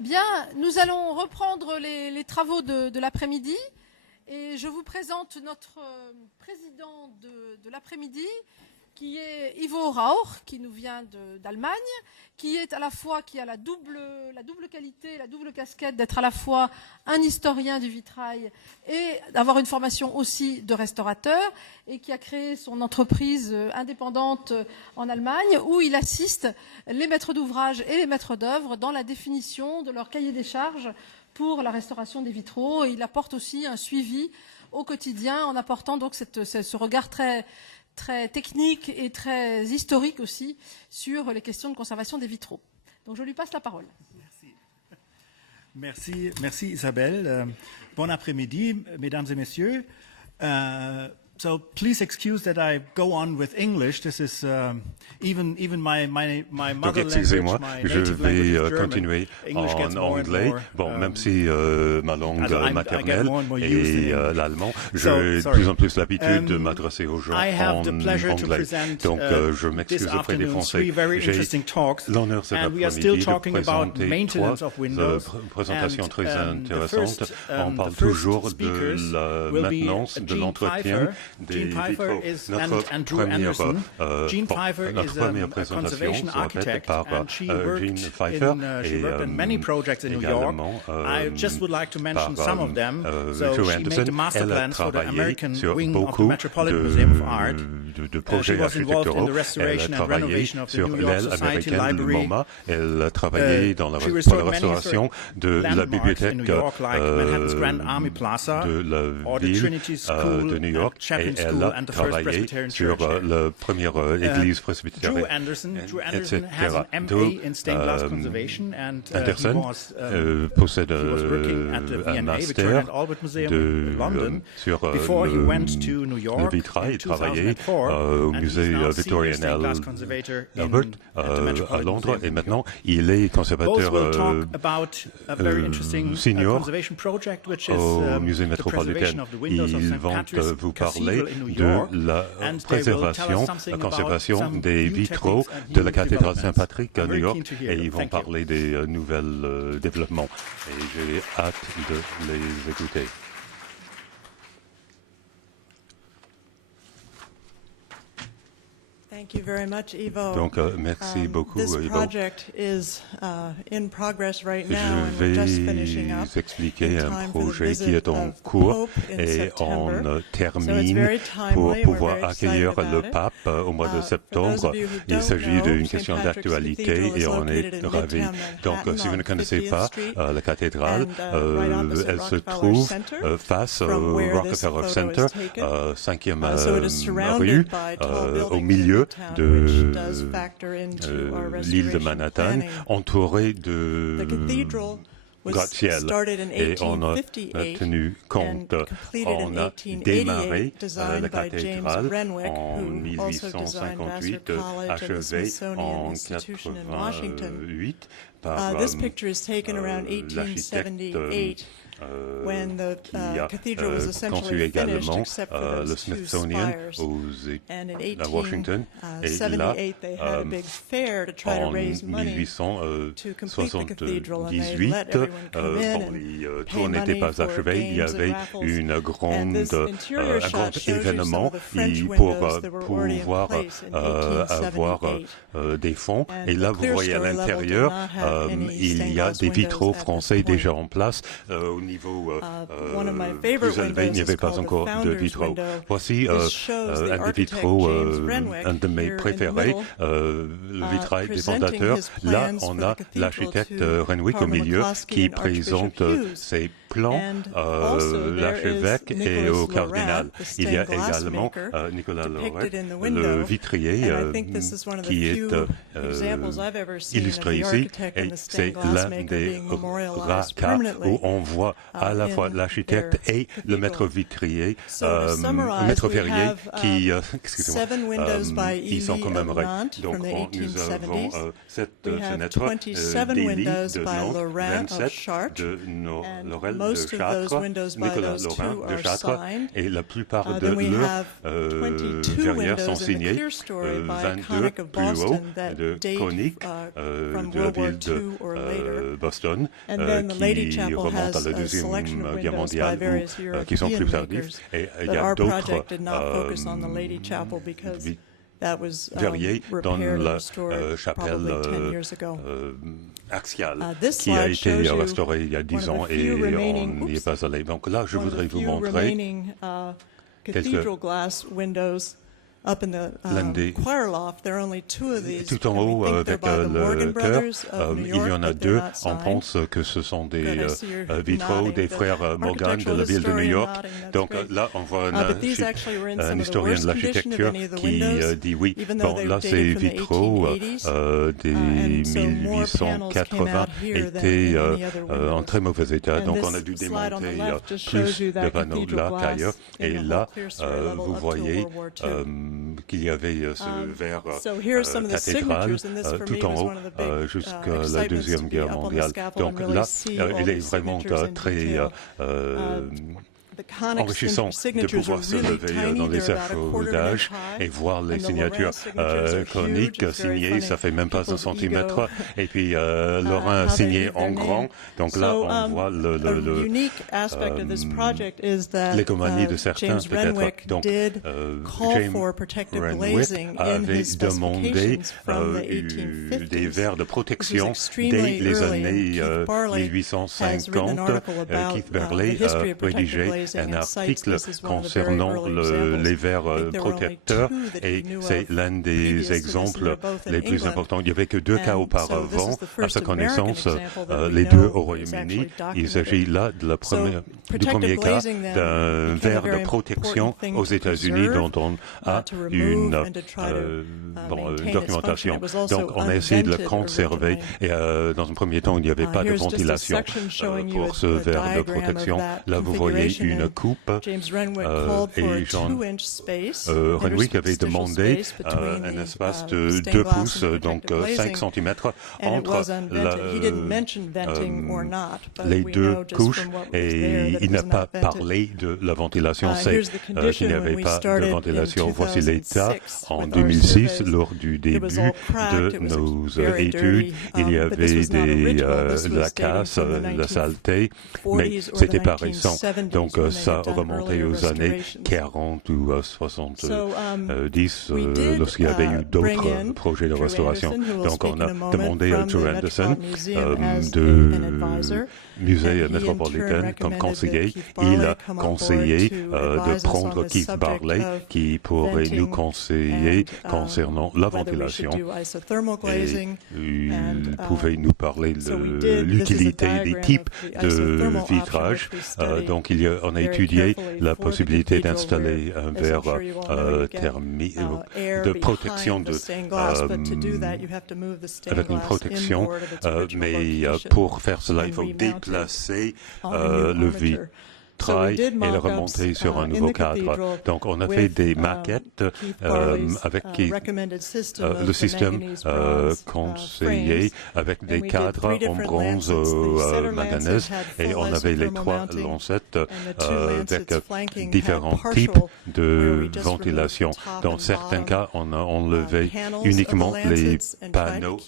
Bien, nous allons reprendre les travaux de l'après-midi et je vous présente notre président de l'après-midi qui est Ivo Rauch, qui nous vient d'Allemagne, qui est à la fois, qui a la double qualité, la double casquette d'être à la fois un historien du vitrail et d'avoir une formation aussi de restaurateur, et qui a créé son entreprise indépendante en Allemagne où il assiste les maîtres d'ouvrage et les maîtres d'œuvre dans la définition de leur cahier des charges pour la restauration des vitraux. Et il apporte aussi un suivi au quotidien en apportant donc ce regard très technique et très historique aussi sur les questions de conservation des vitraux. Donc je lui passe la parole. Merci Isabelle. Bon après-midi, mesdames et messieurs. So please excuse that I go on with English. This is even my mother excusez-moi, language, my je native language vais is German. continuer English gets en more and anglais. more, Bon, même si ma langue maternelle est l'allemand, j'ai de plus en plus l'habitude de m'adresser aux gens en anglais. Donc, je m'excuse auprès des Français. J'ai l'honneur cet après-midi de présenter trois présentations très intéressantes. On parle toujours de la maintenance, de l'entretien des vitraux. Notre première présentation sera faite par Jean Phifer et également par Victoria Anderson. Elle a travaillé sur beaucoup de projets architecturaux. Elle a travaillé sur l'aile américaine du MoMA. Elle a travaillé pour la restauration de la bibliothèque de la ville de New York. Et elle a travaillé sur la première église presbytérienne, etc. Anderson possède un master sur le vitrail. Il travaillait au musée Victoria Albert à Londres et maintenant il est conservateur senior au musée Metropolitan. Ils vont vous parler de la préservation, la conservation des vitraux de la cathédrale Saint-Patrick à New York et ils vont parler des nouvelles développements. Et j'ai hâte de les écouter. Thank you very much, Ivo. Donc, merci beaucoup, this Ivo. project is in progress right now, and Je we're just vais finishing up. expliquer in un time for the projet qui visit est en of cours Pope in et on September. So it's termine very pour timely. pouvoir We're very accueillir excited le about it. pape au mois de For those septembre. of you who Il don't s'agit know, d'une St. question Patrick's d'actualité Cathedral is et on located est in ravis. Midtown Donc, Manhattan si vous ne on connaissez 50th pas Street, la cathédrale, and right opposite elle se Rockefeller trouve Center, face from au where this Rockefeller photo Center, is taken. 5e So it is rue, surrounded by tall buildings au milieu in Midtown, which does de factor into our l'île de restoration Manhattan, planning. entourée de The cathedral was gratte-ciel. started in Et on a 1858 tenu compte, and completed on in a 1888, démarré designed la by James cathédrale Renwick, en who also designed Vassar 1858, College and the achevée Smithsonian en Institution in Washington. 88 par This picture is taken around l'architecte 1878. When the cathedral was conçu essentially finished, également except for le those two Smithsonian spires. And in à Washington. Et là, 1878, they had a big fair to try to en raise money to complete the cathedral, and they 1878, let everyone come in bon, and les pay tours n'étaient money pas for achevés. Il y games and avait raffles. une And grande, this interior un grand shot shows you some événement of the French pour windows that were already in pouvoir place in avoir 1878. des fonds. And Et là, the vous clear voyez à story level l'intérieur, did not have any il stained y a glass des vitraux windows at this français point. déjà en place au niveau One of my favorite plus élevé. Il n'y windows avait is pas called the encore de Founder's vitraux. window. Voici This shows the un des architect vitraux, James Renwick un de mes here in the préférés, middle, le vitrail des presenting fondateurs. his Là, plans on for a the cathedral l'architecte to Renwick au Cardinal milieu McCloskey qui and Archbishop présente Hughes. ses plans And also there l'archevêque is et Nicholas au cardinal. Lorat, the Il y a stained glass également maker, Nicolas Loret, depicted in the le window. vitrier And I think this is one of the qui est few examples I've ever seen of illustré the ici. architect Et and the c'est stained glass l'un maker des being rares memorialized cas où permanently on voit à la fois in l'architecte their et le maître cathedral. vitrier, So to summarize, maître we verrier have qui, excusez-moi, 7 windows by ils sont Ely of commémorés. Nantes Donc from the nous avons 1870s. 7 We have fenêtres 27 d'Élie windows de by Nantes, Laurent of 27 Chartres, de and Laurel most of those windows by those two are signed. Et la plupart de Then we leurs have 22 verrières sont windows in the signées, clear story by 22 Connick of plus haut Boston that de date Connick from de la World War ville de II or later. Boston, And then the Lady qui Chapel remontent à has la a Deuxième selection of Guerre windows by mondiale various ou qui sont plus European tardifs. makers. Et il But y a our d'autres project did not focus on the Lady Chapel because that was verriers dans repaired and la restored chapelle probably 10 years ago. axiale This qui a slide été shows you restaurée il y a 10 one ans of the et few on remaining- n'y est pas allé. Donc là, je One of voudrais the vous few montrer remaining cathedral glass windows up in the l'un des choir loft. There are only two of these. tout en and we haut think they're avec by the Morgan le chœur. Brothers of New Il y York, en a but they're deux. not On signed. pense que ce sont des Good, I see you're vitraux nodding. des The frères Morgan de la architectural ville de New historian York. nodding, that's Donc great. là, on voit But these actually were in some un of the historien de worst condition of l'architecture any of the qui windows, dit oui. even though Bon, they là, were ces dated from the vitraux 1880s. des And so more panels came 1880 out here than étaient in any other en windows. très mauvais état. And Donc this on a dû slide on the démonter left just shows plus you de that panneaux cathedral là glass qu'ailleurs. in Et the là, whole clear story level vous up to voyez World War II. qu'il y avait ce verre So here's some of the cathédrale signatures, and this for me tout en was haut one of the big jusqu'à la excitements Deuxième to be Guerre up on the mondiale. scaffold Donc and really là, see all il est these vraiment signatures in très detail. The Connick enrichissant de signatures are pouvoir se really lever tiny. dans les They're about a quarter of an inch échafaudages high. et voir les And the signatures Lorrain signatures are coniques huge. It's very signées, funny. ça fait même pas un People's centimètre. ego. Et puis Lorrain How they signé leave their en name. grand. Donc là, So, on voit a unique aspect of this project is that l'économie de certains James peut-être. Renwick Donc did call James for protective Renwick glazing in avait his demandé specifications from the 1850s. des verres de protection This was dès extremely les early, and années Keith Barley has written an 1850. article about Keith the Barley history a of protective rédigé glazing un and cites article this is one of the very concernant early examples. les I verres think there were only protecteurs two that he et knew c'est of l'un previous des to this, and exemples they're both in les plus England. importants. Il n'y avait que deux cas And so auparavant, this is the à first sa connaissance, American example that we les know deux au is Royaume-Uni. actually Il s'agit documented. là de la première, So, du premier protective cas glazing then d'un became a verre very de protection important thing aux to États-Unis preserve, dont on a to remove une and to try to, maintain documentation. its function. It was also Donc on a essayé de le uninvented conserver originally. et dans un premier temps il n'y avait pas de Here's just a ventilation section showing you pour ce a verre de diagram of protection. that Là vous voyez configuration, une and coupe James Renwick called for a et Jean 2-inch space, Renwick avait demandé space between un the, espace de stained 2 glass pouces, and donc protective 5 glazing. cm And it was entre unvented. He didn't mention venting or not, but les we deux know just couches from what was there et that it il n'a was pas not vented. parlé de la ventilation, c'est Here's the condition qu'il n'y when avait we pas de started in ventilation. Voici l'état 2006 en with our 2006 surveys. lors du It début was all cracked, de it was nos very études. dirty, Il y but this avait was not original. This la was dating casse, from the la saleté, mais 1940s or c'était the pas récent. 1970s Donc when they ça had done remontait earlier aux années restorations. 40 ou 70 So, we lorsqu'il y avait eu did bring d'autres in projets de Drew restauration. Anderson, who will Donc on speak a in a moment, demandé à from Drew the Anderson Metropolitan Museum as de an advisor. musée And he, in Metropolitan turn, comme recommended conseiller. that Keith Barley Il a come on board conseillé to de advise us on prendre the Keith subject Barley of qui pourrait nous venting conseiller and, concernant la whether we should ventilation. do isothermal Et glazing. il pouvait nous parler so we de did- l'utilité this is a des diagram types of the de isothermal option vitrage. which we studied Donc on a very étudié carefully la for the possibilité cathedral d'installer where, un as I'm verre sure you all know, you get, thermique air de behind protection the stained glass, but to do that, you have to move the stained avec une glass protection, inboard of its original mais location pour faire cela, il and faut remount it déplacer on a new le armature. vitrail et le remonter sur un nouveau cadre. Donc on a fait des maquettes avec le système conseillé avec des cadres en bronze manganèse et on avait les 3 lancettes avec différents types de ventilation. Dans certains cas, on a enlevé uniquement les panneaux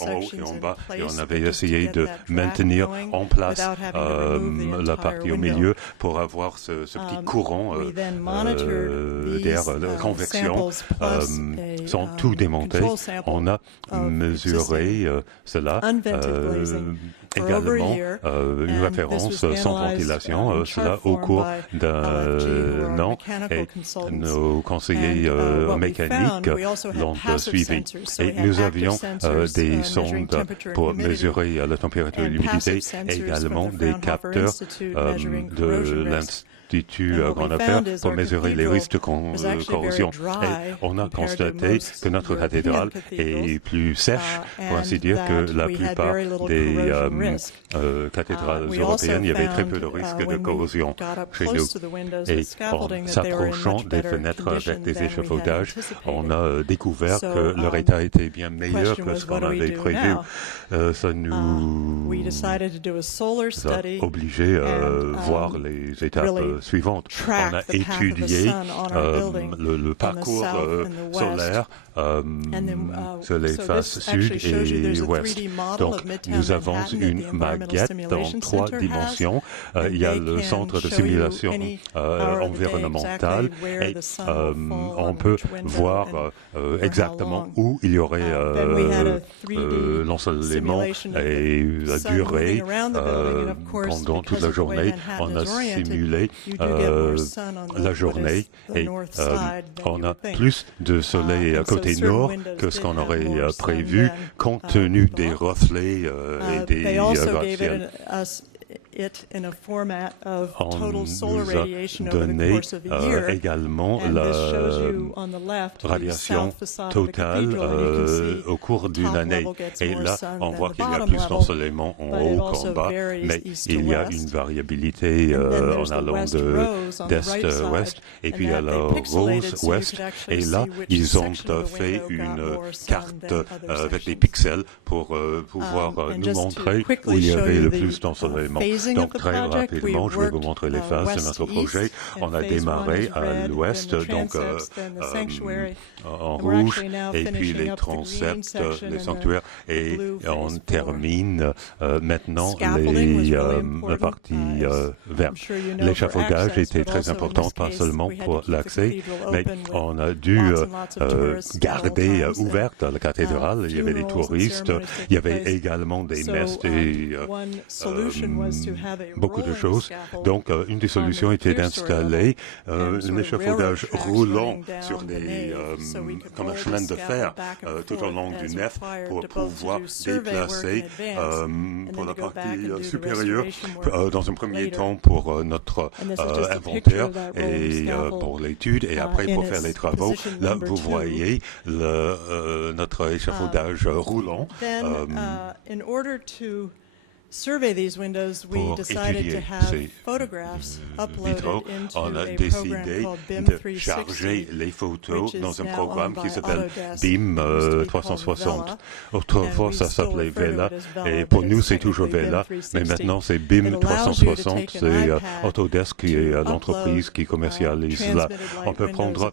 en haut et en bas et on avait essayé de maintenir en place la partie au milieu pour avoir ce petit courant d'air de convection sans tout démonter. On a mesuré cela. Également une référence sans ventilation, cela au cours d'un an et nos conseillers mécaniques l'ont suivi. Et nous avions des sondes pour mesurer la température et l'humidité et également des capteurs de institut grande affaire pour mesurer les risques de corrosion. Et on a constaté que notre cathédrale est plus sèche, pour ainsi dire, que la plupart des cathédrales européennes. Il y avait très peu de risques de corrosion chez nous. Et en s'approchant des fenêtres avec des échafaudages, on a découvert que leur état était bien meilleur que ce qu'on avait prévu. Ça nous a obligé à voir les étapes suivantes. On a étudié le parcours solaire sur les faces sud et ouest. Donc, nous avons une maquette en 3 dimensions. Il y a le centre de simulation environnementale et on peut voir exactement où il y aurait l'ensoleillement et la durée pendant toute la journée. On a simulé la journée et on a plus de soleil à côté nord que ce qu'on aurait prévu compte tenu des reflets et des gratte-ciels. On nous a donné également la radiation totale au cours d'une année. Et là, on voit qu'il y a plus d'ensoleillement en haut qu'en bas, mais il y a une variabilité en allant d'est-ouest, et puis à la rose-ouest. Et là, ils ont fait une carte avec des pixels pour pouvoir nous montrer où il y avait le plus d'ensoleillement. Donc, très rapidement, je vais vous montrer les phases de notre projet. On a démarré à l'ouest, donc en rouge, et puis les transepts, les sanctuaires, et on termine maintenant la partie verte. L'échafaudage était très important, pas seulement pour l'accès, mais on a dû garder ouverte la cathédrale. Il y avait des touristes, il y avait également des messes et beaucoup de choses. Donc, une des solutions était d'installer un échafaudage roulant sur comme un chemin de fer tout au long du nef pour pouvoir déplacer pour la partie supérieure dans un premier temps pour notre inventaire et pour l'étude et après pour faire les travaux. Là, vous voyez notre échafaudage roulant. Pour étudier ces vitraux, on a décidé de charger les photos dans un programme qui s'appelle BIM 360. Autrefois, ça s'appelait Vela, et pour nous, c'est toujours Vela, mais maintenant, c'est BIM 360. C'est Autodesk qui est l'entreprise qui commercialise cela. On peut prendre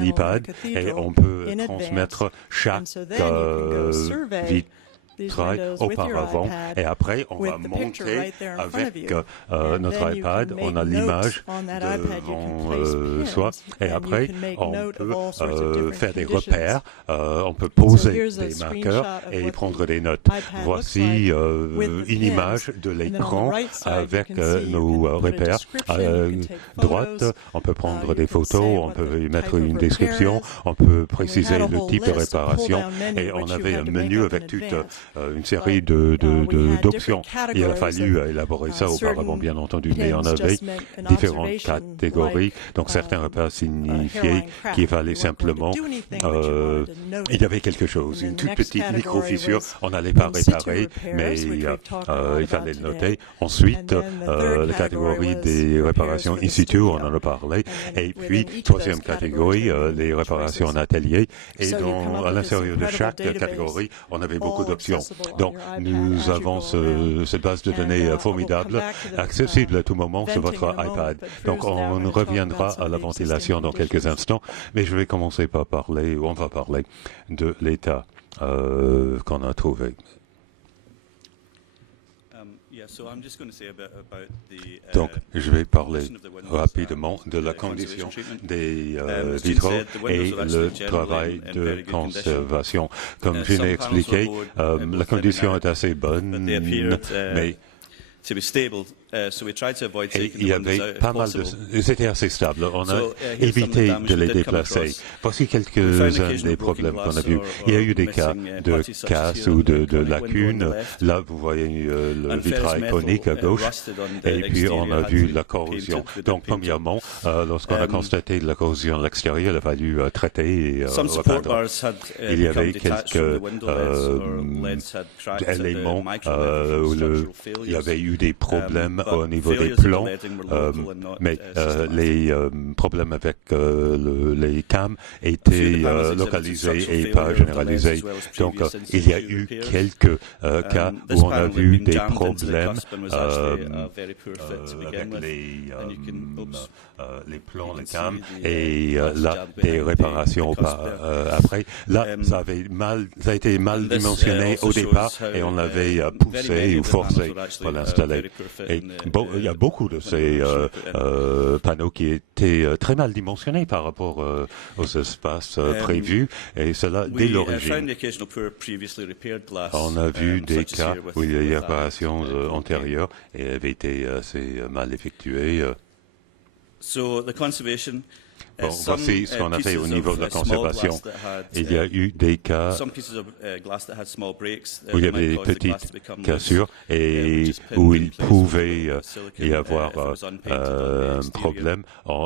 l'iPad et on peut transmettre chaque vitrail auparavant et après on va monter avec notre iPad, on a l'image devant soi et après on peut faire des repères, on peut poser des marqueurs et prendre des notes. Voici une image de l'écran avec nos repères. À droite, on peut prendre des photos, on peut y mettre une description, on peut préciser le type de réparation et on avait un menu avec toute une série d'options. Il a fallu élaborer ça auparavant, bien entendu, mais on avait différentes catégories. Donc, certains repas signifiaient qu'il fallait simplement... il y avait quelque chose, une toute petite micro-fissure. On n'allait pas réparer, mais il fallait le noter. Ensuite, la catégorie des réparations in situ, on en a parlé. Et puis, troisième catégorie, les réparations en atelier. Et à l'intérieur de chaque catégorie, on avait beaucoup d'options. Donc, nous avons cette base de données formidable, accessible à tout moment sur votre iPad. Donc, on reviendra à la ventilation dans quelques instants, mais je vais commencer par parler, ou on va parler, de l'état qu'on a trouvé. Donc, je vais parler rapidement de la condition des vitraux et le travail de conservation. Comme je l'ai expliqué, la condition est assez bonne, mais Et il y avait pas mal de... C'était assez stable. On a évité de les déplacer. Voici quelques-uns des problèmes qu'on a vus. Il y a eu des cas de casse ou de lacunes. Là, vous voyez le vitrail conique à gauche. Et puis, on a vu la corrosion. Donc, premièrement, lorsqu'on a constaté de la corrosion à l'extérieur, il a fallu traiter et repeindre. Il y avait quelques éléments où il y avait eu des problèmes au niveau des plans, mais les problèmes avec les cams étaient localisés et pas généralisés. Donc, il y a eu quelques cas où on a vu des problèmes avec les plans, les cams, et là, des réparations après. Là, ça a été mal dimensionné au départ et on l'avait poussé ou forcé pour l'installer. Et bon, il y a beaucoup de ces panneaux qui étaient très mal dimensionnés par rapport aux espaces prévus, et cela dès l'origine. On a vu des cas où il y a eu des réparations antérieures et avaient été assez mal effectuées. Bon, voici ce qu'on a fait au niveau de la conservation. Il y a eu des cas où il y avait des petites cassures et où il pouvait y avoir un problème.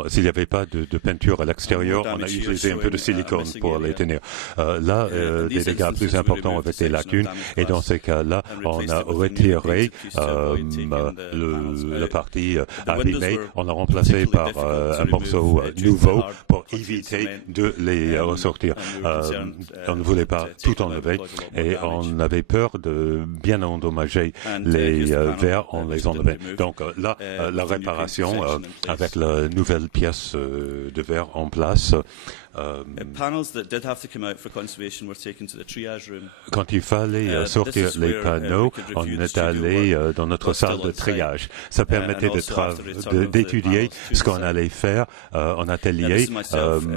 S'il n'y avait pas de peinture à l'extérieur, on a utilisé un peu de silicone pour les tenir. Là, des dégâts plus importants avec des lacunes, et dans ces cas-là, on a retiré la partie abîmée, on l'a remplacé par un morceau nouveau pour éviter de les ressortir. On ne voulait pas tout enlever et on avait peur de bien endommager les verres en les enlevant. Donc là, la réparation avec la nouvelle pièce de verre en place. Quand il fallait sortir les panneaux, on est allé dans notre salle de triage. Ça permettait d'étudier ce qu'on allait faire en atelier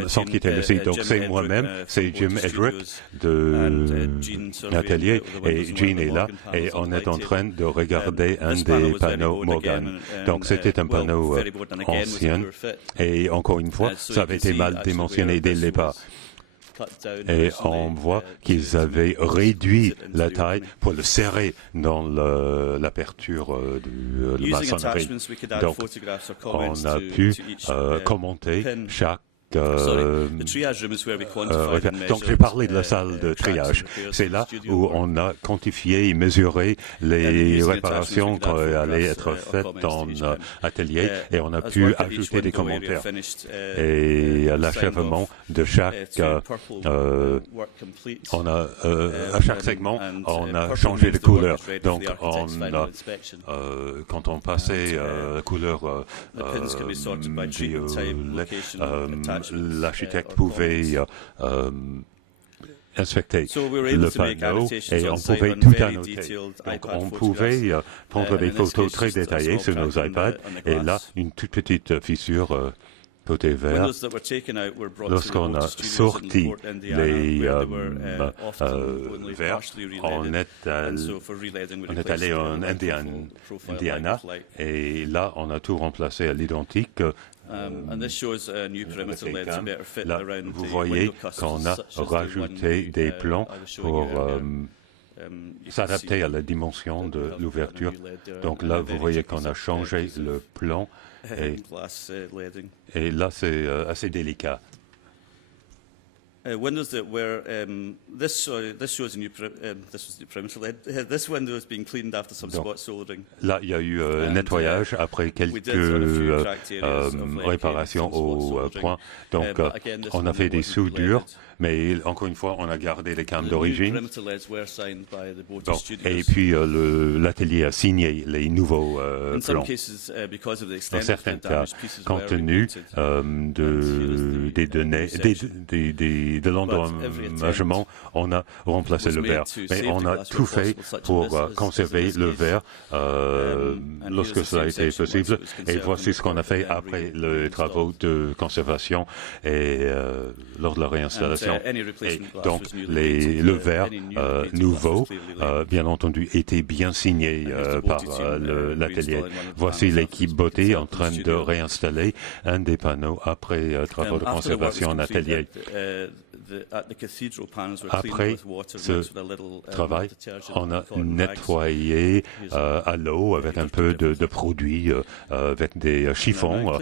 sans quitter le site. Donc c'est moi-même, c'est Jim Edrick de l'atelier, et Jean est là, et on est en train de regarder un des panneaux Morgan. Donc c'était un panneau ancien, et encore une fois, ça avait été mal dimensionné dès le départ. Et on voit qu'ils avaient réduit la taille pour le serrer dans l'aperture de la maçonnerie. Donc, on a pu commenter chaque donc j'ai parlé de la salle de triage. C'est là où on a quantifié et mesuré les réparations qui allaient être faites en atelier, et on a pu ajouter des commentaires. Et à l'achèvement de chaque à chaque segment, on a changé de couleur. Donc quand on passait la couleur l'architecte pouvait inspecter le panneau et on pouvait tout annoter. Donc on pouvait prendre des photos très détaillées sur nos iPads, et là, une toute petite fissure côté vert. Lorsqu'on a sorti les verres, on est allé en Indiana, et là, on a tout remplacé à l'identique. Là, vous voyez qu'on a rajouté des plans pour s'adapter à la dimension de l'ouverture. Donc là, vous voyez qu'on a changé le plan, et là, c'est assez délicat. Windows that were this shows a new perimeter LED. This window is being cleaned after some spot soldering. Là, il y a eu nettoyage après quelques réparations au point. Donc, on a fait des soudures, mais encore une fois, on a gardé les cams d'origine. Bon. Et puis, l'atelier a signé les nouveaux plans. Dans certains cas, compte tenu des données, des de l'endommagement, on a remplacé le verre. Mais on a tout fait pour conserver le verre lorsque cela a été possible. Et voici ce qu'on a fait après les travaux de conservation et lors de la réinstallation. Et donc, le verre nouveau, bien entendu, était bien signé par l'atelier. Voici l'équipe beauté en train de réinstaller un des panneaux après travaux de conservation en atelier. Après ce travail, on a nettoyé à l'eau avec un peu de produit, avec des chiffons,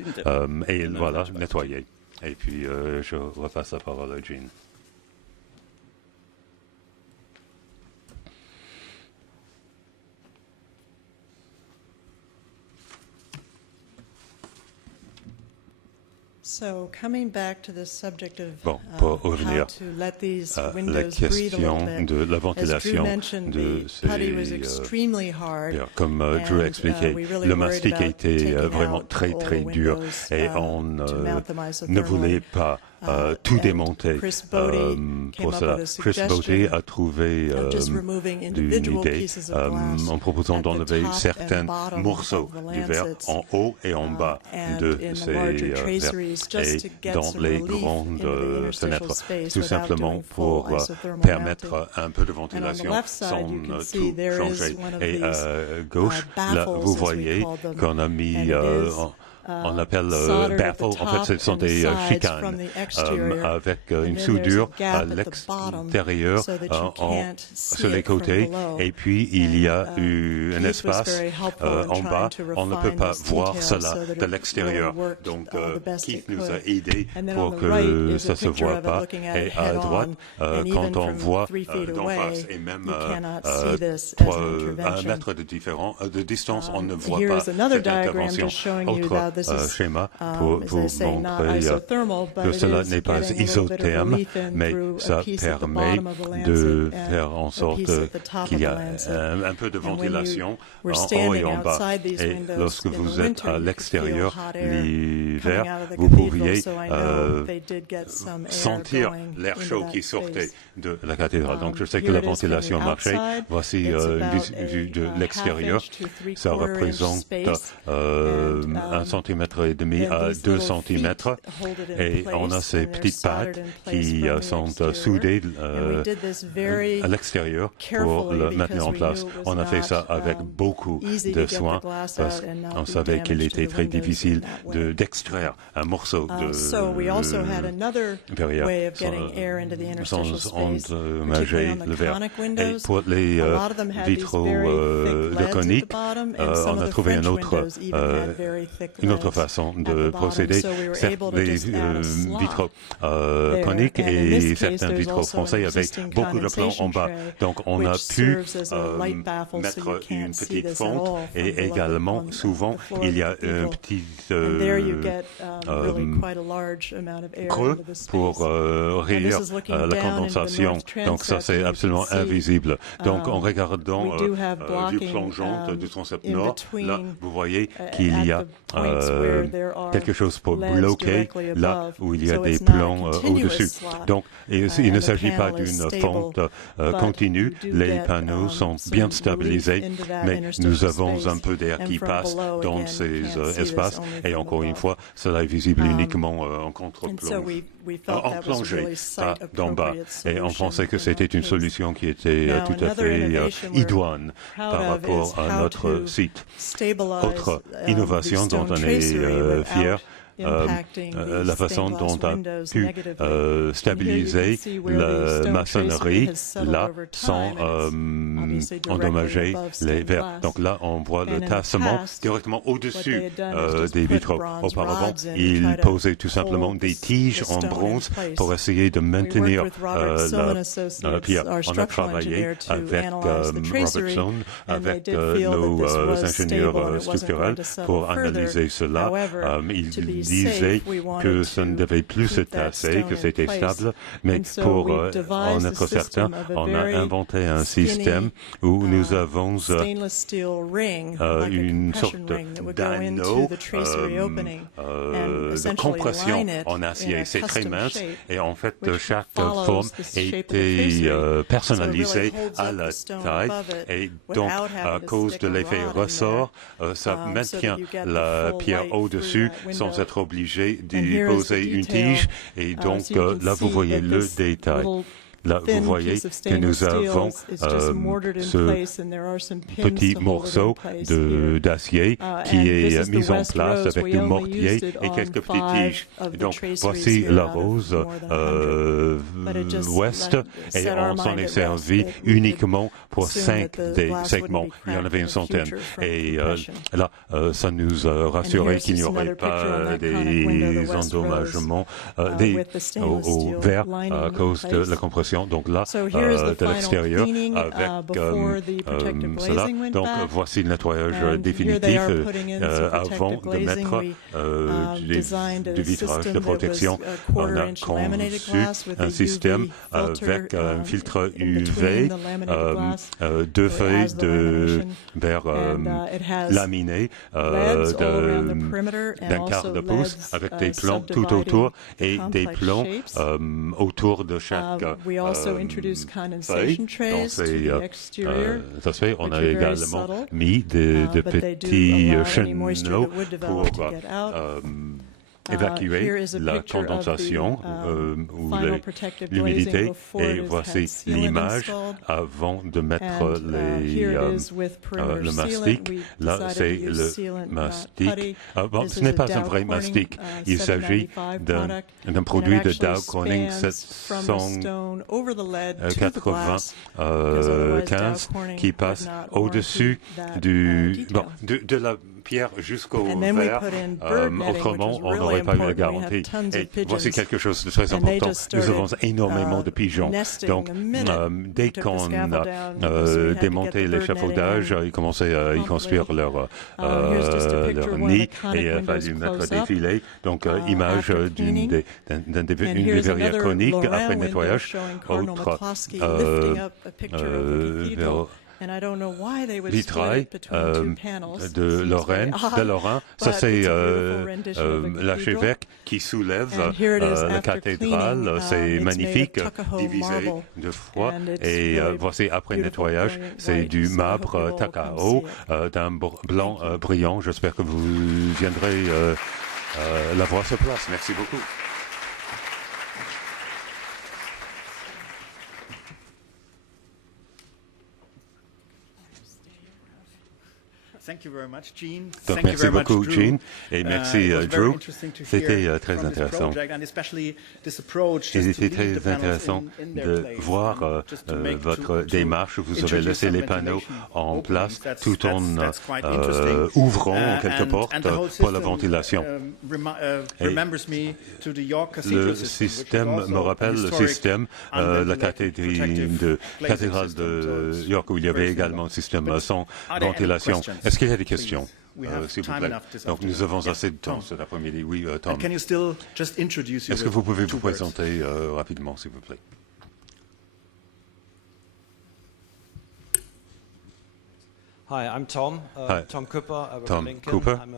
et voilà, nettoyé. Et puis, je repasse la parole à Jean. Bon, pour revenir à la question de la ventilation de ces... comme Drew a expliqué, le mastic était vraiment très très dur et on ne voulait pas tout démonter. Pour cela, Chris Bouty a trouvé une idée en proposant d'enlever certains morceaux du verre en haut et en bas de ces verres et dans les grandes fenêtres, tout simplement pour permettre un peu de ventilation sans tout changer. Et à gauche, là, vous voyez qu'on a mis... on appelle baffle, en fait ce sont des chicanes avec une soudure à l'extérieur sur les côtés et puis il y a eu un espace en bas, on ne peut pas voir cela de l'extérieur. Donc Keith nous a aidé pour que ça ne se voit pas et à droite, quand on voit d'en face et même à 1 mètre de distance, on ne voit pas cette intervention. Autre schéma pour vous montrer que cela n'est pas isotherme, mais ça permet de faire en sorte qu'il y a un peu de ventilation en haut et en bas. Et lorsque vous êtes à l'extérieur l'hiver, vous pouviez sentir l'air chaud qui sortait de la cathédrale. Donc je sais que la ventilation marchait. Voici une vue de l'extérieur. Ça représente 1,5 centimètre à 2 centimètres et on a ces petites pattes qui sont soudées à l'extérieur pour le mettre en place. On a fait ça avec beaucoup de soin parce qu'on savait qu'il était très difficile d'extraire un morceau de verrière sans endommager le verre. Et pour les vitraux de conique, on a trouvé une autre façon de procéder. Les vitraux coniques et certains vitraux français avaient beaucoup de plans en bas. Donc on a pu mettre une petite fonte et également souvent il y a un petit creux pour rire la condensation. Donc ça c'est absolument invisible. Donc en regardant vue plongeante du transept nord, là vous voyez qu'il y a quelque chose pour bloquer là où il y a des plans au-dessus. Donc il ne s'agit pas d'une fonte continue. Les panneaux sont bien stabilisés, mais nous avons un peu d'air qui passe dans ces espaces. Et encore une fois, cela est visible uniquement en contre-plongée, en plongée, pas d'en bas. Et on pensait que c'était une solution qui était tout à fait idoine par rapport à notre site. Autre innovation dont on est fier, la façon dont on a pu stabiliser la maçonnerie là sans endommager les verres. Donc là, on voit le tassement directement au-dessus des vitraux. Auparavant, ils posaient tout simplement des tiges en bronze pour essayer de maintenir la pierre. On a travaillé avec Robertson, avec nos ingénieurs structurels pour analyser cela. Ils disait que ça ne devait plus se tasser, que c'était stable, mais pour en être certain, on a inventé un système où nous avons une sorte d'anneau de compression en acier. C'est très mince et en fait chaque forme était personnalisée à la taille et donc à cause de l'effet ressort, ça maintient la pierre au-dessus sans être obligé d'y poser une tige et donc là vous voyez le détail. Là, vous voyez que nous avons ce petit morceau d'acier qui est mis en place avec du mortier et quelques petites tiges. Donc, voici la rose ouest et on s'en est servi uniquement pour 5 des segments. Il y en avait une centaine. Et là, ça nous a rassuré qu'il n'y aurait pas des endommagements au verre à cause de la compression. Donc là, de l'extérieur, avec cela. Donc voici le nettoyage définitif avant de mettre du vitrage de protection. On a conçu un système avec un filtre UV, 2 feuilles de verre laminé d'un quart de pouce avec des plans tout autour et des plans autour de chaque ça se fait. On a également mis de petits chenaux pour évacuer la condensation ou l'humidité. Et voici l'image avant de mettre le mastic. Là, c'est le mastic. Bon, ce n'est pas un vrai mastic. Il s'agit d'un produit de Dow Corning 795 qui passe au-dessus de la pierre jusqu'au verre. Autrement, on n'aurait pas eu la garantie. Et voici quelque chose de très important. Nous avons énormément de pigeons. Donc, dès qu'on a démonté l'échafaudage, ils commençaient à y construire leur nid et il a fallu mettre des filets. Donc, image d'une des verrières coniques après nettoyage. Autre vitrail de Lorraine. Ça c'est l'archevêque qui soulève la cathédrale. C'est magnifique, divisé de fois. Et voici après nettoyage, c'est du marbre Takao d'un blanc brillant. J'espère que vous viendrez la voir sur place. Merci beaucoup. Donc, merci beaucoup, Jean, et merci, Drew. C'était très intéressant. Et c'était très intéressant de voir votre démarche. Vous avez laissé les panneaux en place tout en ouvrant quelques portes pour la ventilation. Et le système me rappelle le système la cathédrale de York, où il y avait également un système sans ventilation. Est-ce qu'il y a des questions, s'il vous plaît? Donc, nous avons assez de temps cet après-midi. Oui, Tom. Est-ce que vous pouvez vous présenter rapidement, s'il vous plaît? Hi, I'm Tom. Tom Cooper. Tom Cooper. I'm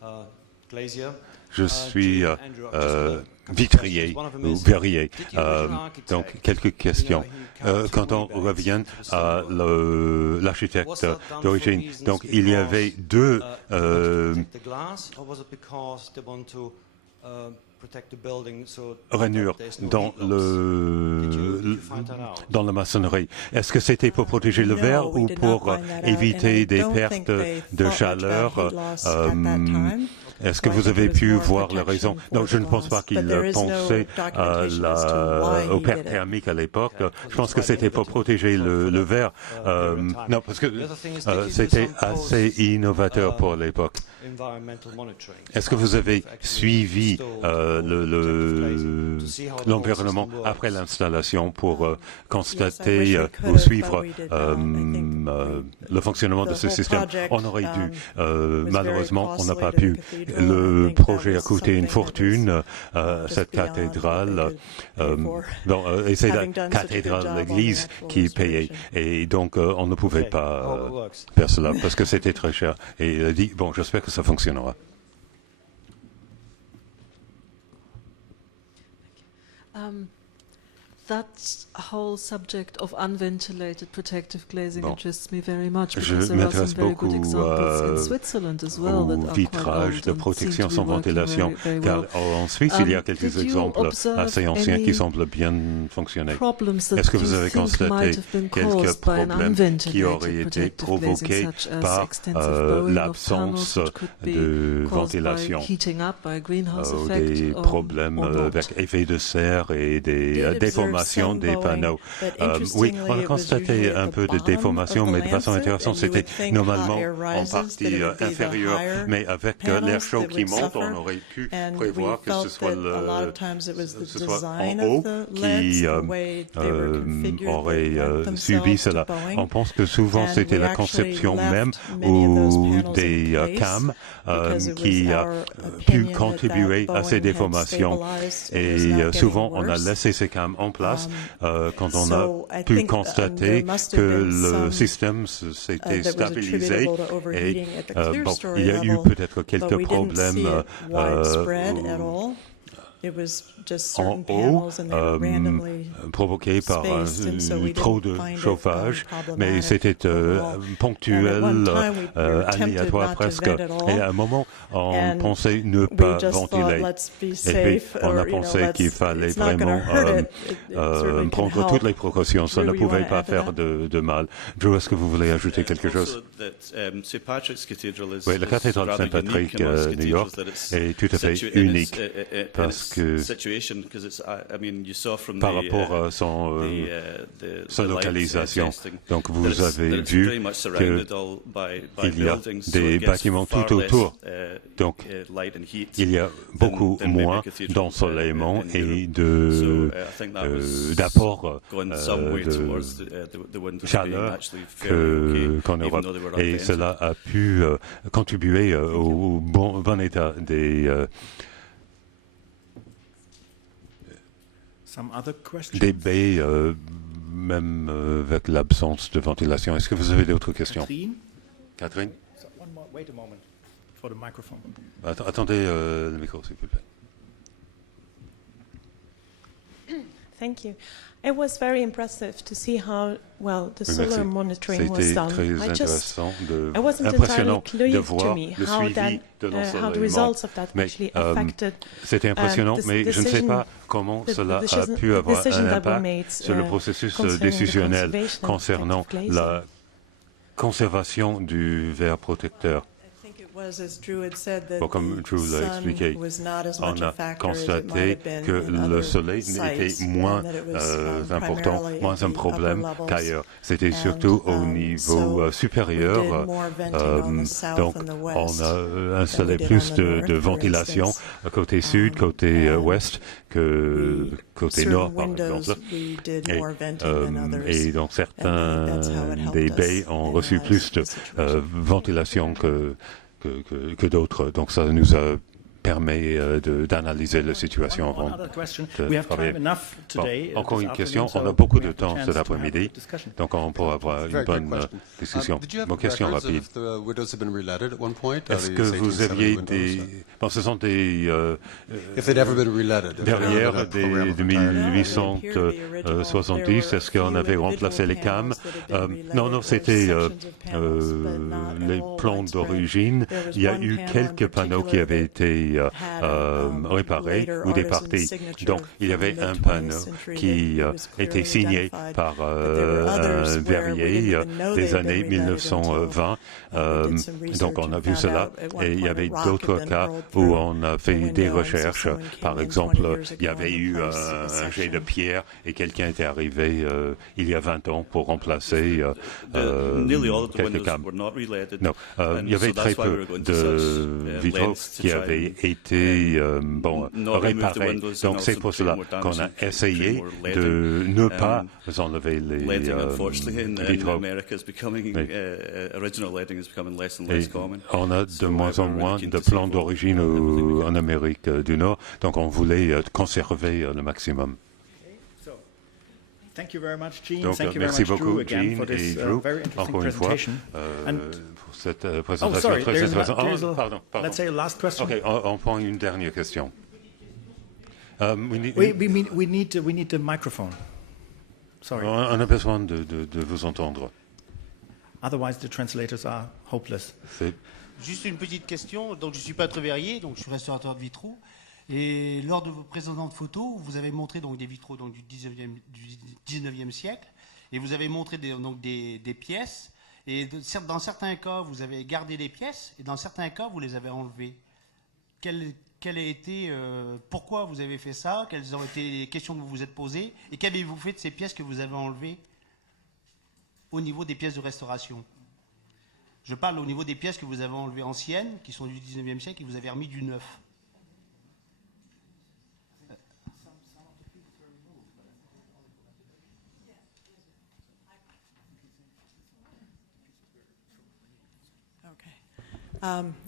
a glazier. Je suis vitrier ou verrier. Donc, quelques questions. Quand on revient à l'architecte d'origine, donc il y avait deux rainures dans la maçonnerie. Est-ce que c'était pour protéger le verre ou pour éviter des pertes de chaleur? Est-ce que vous avez pu voir la raison? Non, je ne pense pas qu'il pensait aux pertes thermiques à l'époque. Je pense que c'était pour protéger le verre. Non, parce que c'était assez innovateur pour l'époque. Est-ce que vous avez suivi l'environnement après l'installation pour constater ou suivre le fonctionnement de ce système? On aurait dû. Malheureusement, on n'a pas pu. le projet a coûté une fortune à cette cathédrale. Et c'est la cathédrale, l'église qui payait. Et donc, on ne pouvait pas faire cela parce que c'était très cher. Et il a dit, bon, j'espère que ça fonctionnera. That whole subject of unventilated protective glazing interests me very much because there are some very good examples in Switzerland as well that are vitrage de protection sans ventilation, car en Suisse il y a quelques exemples assez anciens qui semblent bien fonctionner. Est-ce que vous avez constaté quelques problèmes qui auraient été provoqués par l'absence de ventilation, des problèmes avec effet de serre et des déformations des panneaux. Oui, on a constaté un peu de déformation, mais de façon intéressante, c'était normalement en partie inférieure. Mais avec l'air chaud qui monte, on aurait pu prévoir que ce soit en haut qui aurait subi cela. On pense que souvent c'était la conception même ou des cams qui a pu contribuer à ces déformations. Et souvent, on a laissé ces cams en place quand on a pu constater que le système s'était stabilisé. Et il y a eu peut-être quelques problèmes en haut provoqués par trop de chauffage, mais c'était ponctuel, aléatoire presque. Et à un moment, on pensait ne pas ventiler. Et puis, on a pensé qu'il fallait vraiment prendre toutes les précautions. Ça ne pouvait pas faire de mal. Joe, est-ce que vous voulez ajouter quelque chose? Oui, la cathédrale Saint-Patrick, New York, est tout à fait unique parce que par rapport à sa localisation. Donc vous avez vu qu'il y a des bâtiments tout autour. Donc il y a beaucoup moins d'ensoleillement et d'apport de chaleur qu'en Europe. Et cela a pu contribuer au bon état des baies, même avec l'absence de ventilation. Est-ce que vous avez d'autres questions? Catherine? Attendez le micro, s'il vous plaît. Thank you. It was very impressive to see how well the solar monitoring was done. I wasn't entirely clear to me how the results of that actually affected c'était impressionnant, mais je ne sais pas comment cela a pu avoir un impact sur le processus décisionnel concernant la conservation du verre protecteur. Comme Drew l'a expliqué, on a constaté que le soleil était moins important, moins un problème qu'ailleurs. C'était surtout au niveau supérieur. Donc, on a installé plus de ventilation côté sud, côté ouest que côté nord, par exemple. Et donc, certains des baies ont reçu plus de ventilation que d'autres. Donc ça nous a permis d'analyser la situation avant de travailler. Bon, encore une question. On a beaucoup de temps cet après-midi, donc on pourra avoir une bonne discussion. Mon question rapide. Est-ce que vous aviez des... Bon, ce sont des verrières de 1870. Est-ce qu'on avait remplacé les cams? Non, c'était les plans d'origine. Il y a eu quelques panneaux qui avaient été réparés ou des parties. Donc, il y avait un panneau qui était signé par un verrier des années 1920. Donc, on a vu cela. Et il y avait d'autres cas où on a fait des recherches. Par exemple, il y avait eu un jet de pierre et quelqu'un était arrivé il y a 20 ans pour remplacer quelques cams. Non, il y avait très peu de vitraux qui avaient été réparés. Donc c'est pour cela qu'on a essayé de ne pas enlever les vitraux. On a de moins en moins de plans d'origine en Amérique du Nord, donc on voulait conserver le maximum. Donc, merci beaucoup, Jean et Drew, encore une fois, pour cette présentation très intéressante. Pardon. OK, on prend une dernière question. We need the microphone. Sorry. On a besoin de vous entendre. Otherwise, the translators are hopeless. Juste une petite question. Donc, je suis pâtre verrier, donc je suis restaurateur de vitraux. Et lors de vos précédentes photos, vous avez montré donc des vitraux donc, du 19e siècle, et vous avez montré des pièces. Et dans certains cas, vous avez gardé les pièces, et dans certains cas, vous les avez enlevées. Quel a été, pourquoi vous avez fait ça? Quelles ont été les questions que vous vous êtes posées? Et qu'avez-vous fait de ces pièces que vous avez enlevées au niveau des pièces de restauration? Je parle au niveau des pièces que vous avez enlevées anciennes, qui sont du 19e siècle, et vous avez remis du neuf.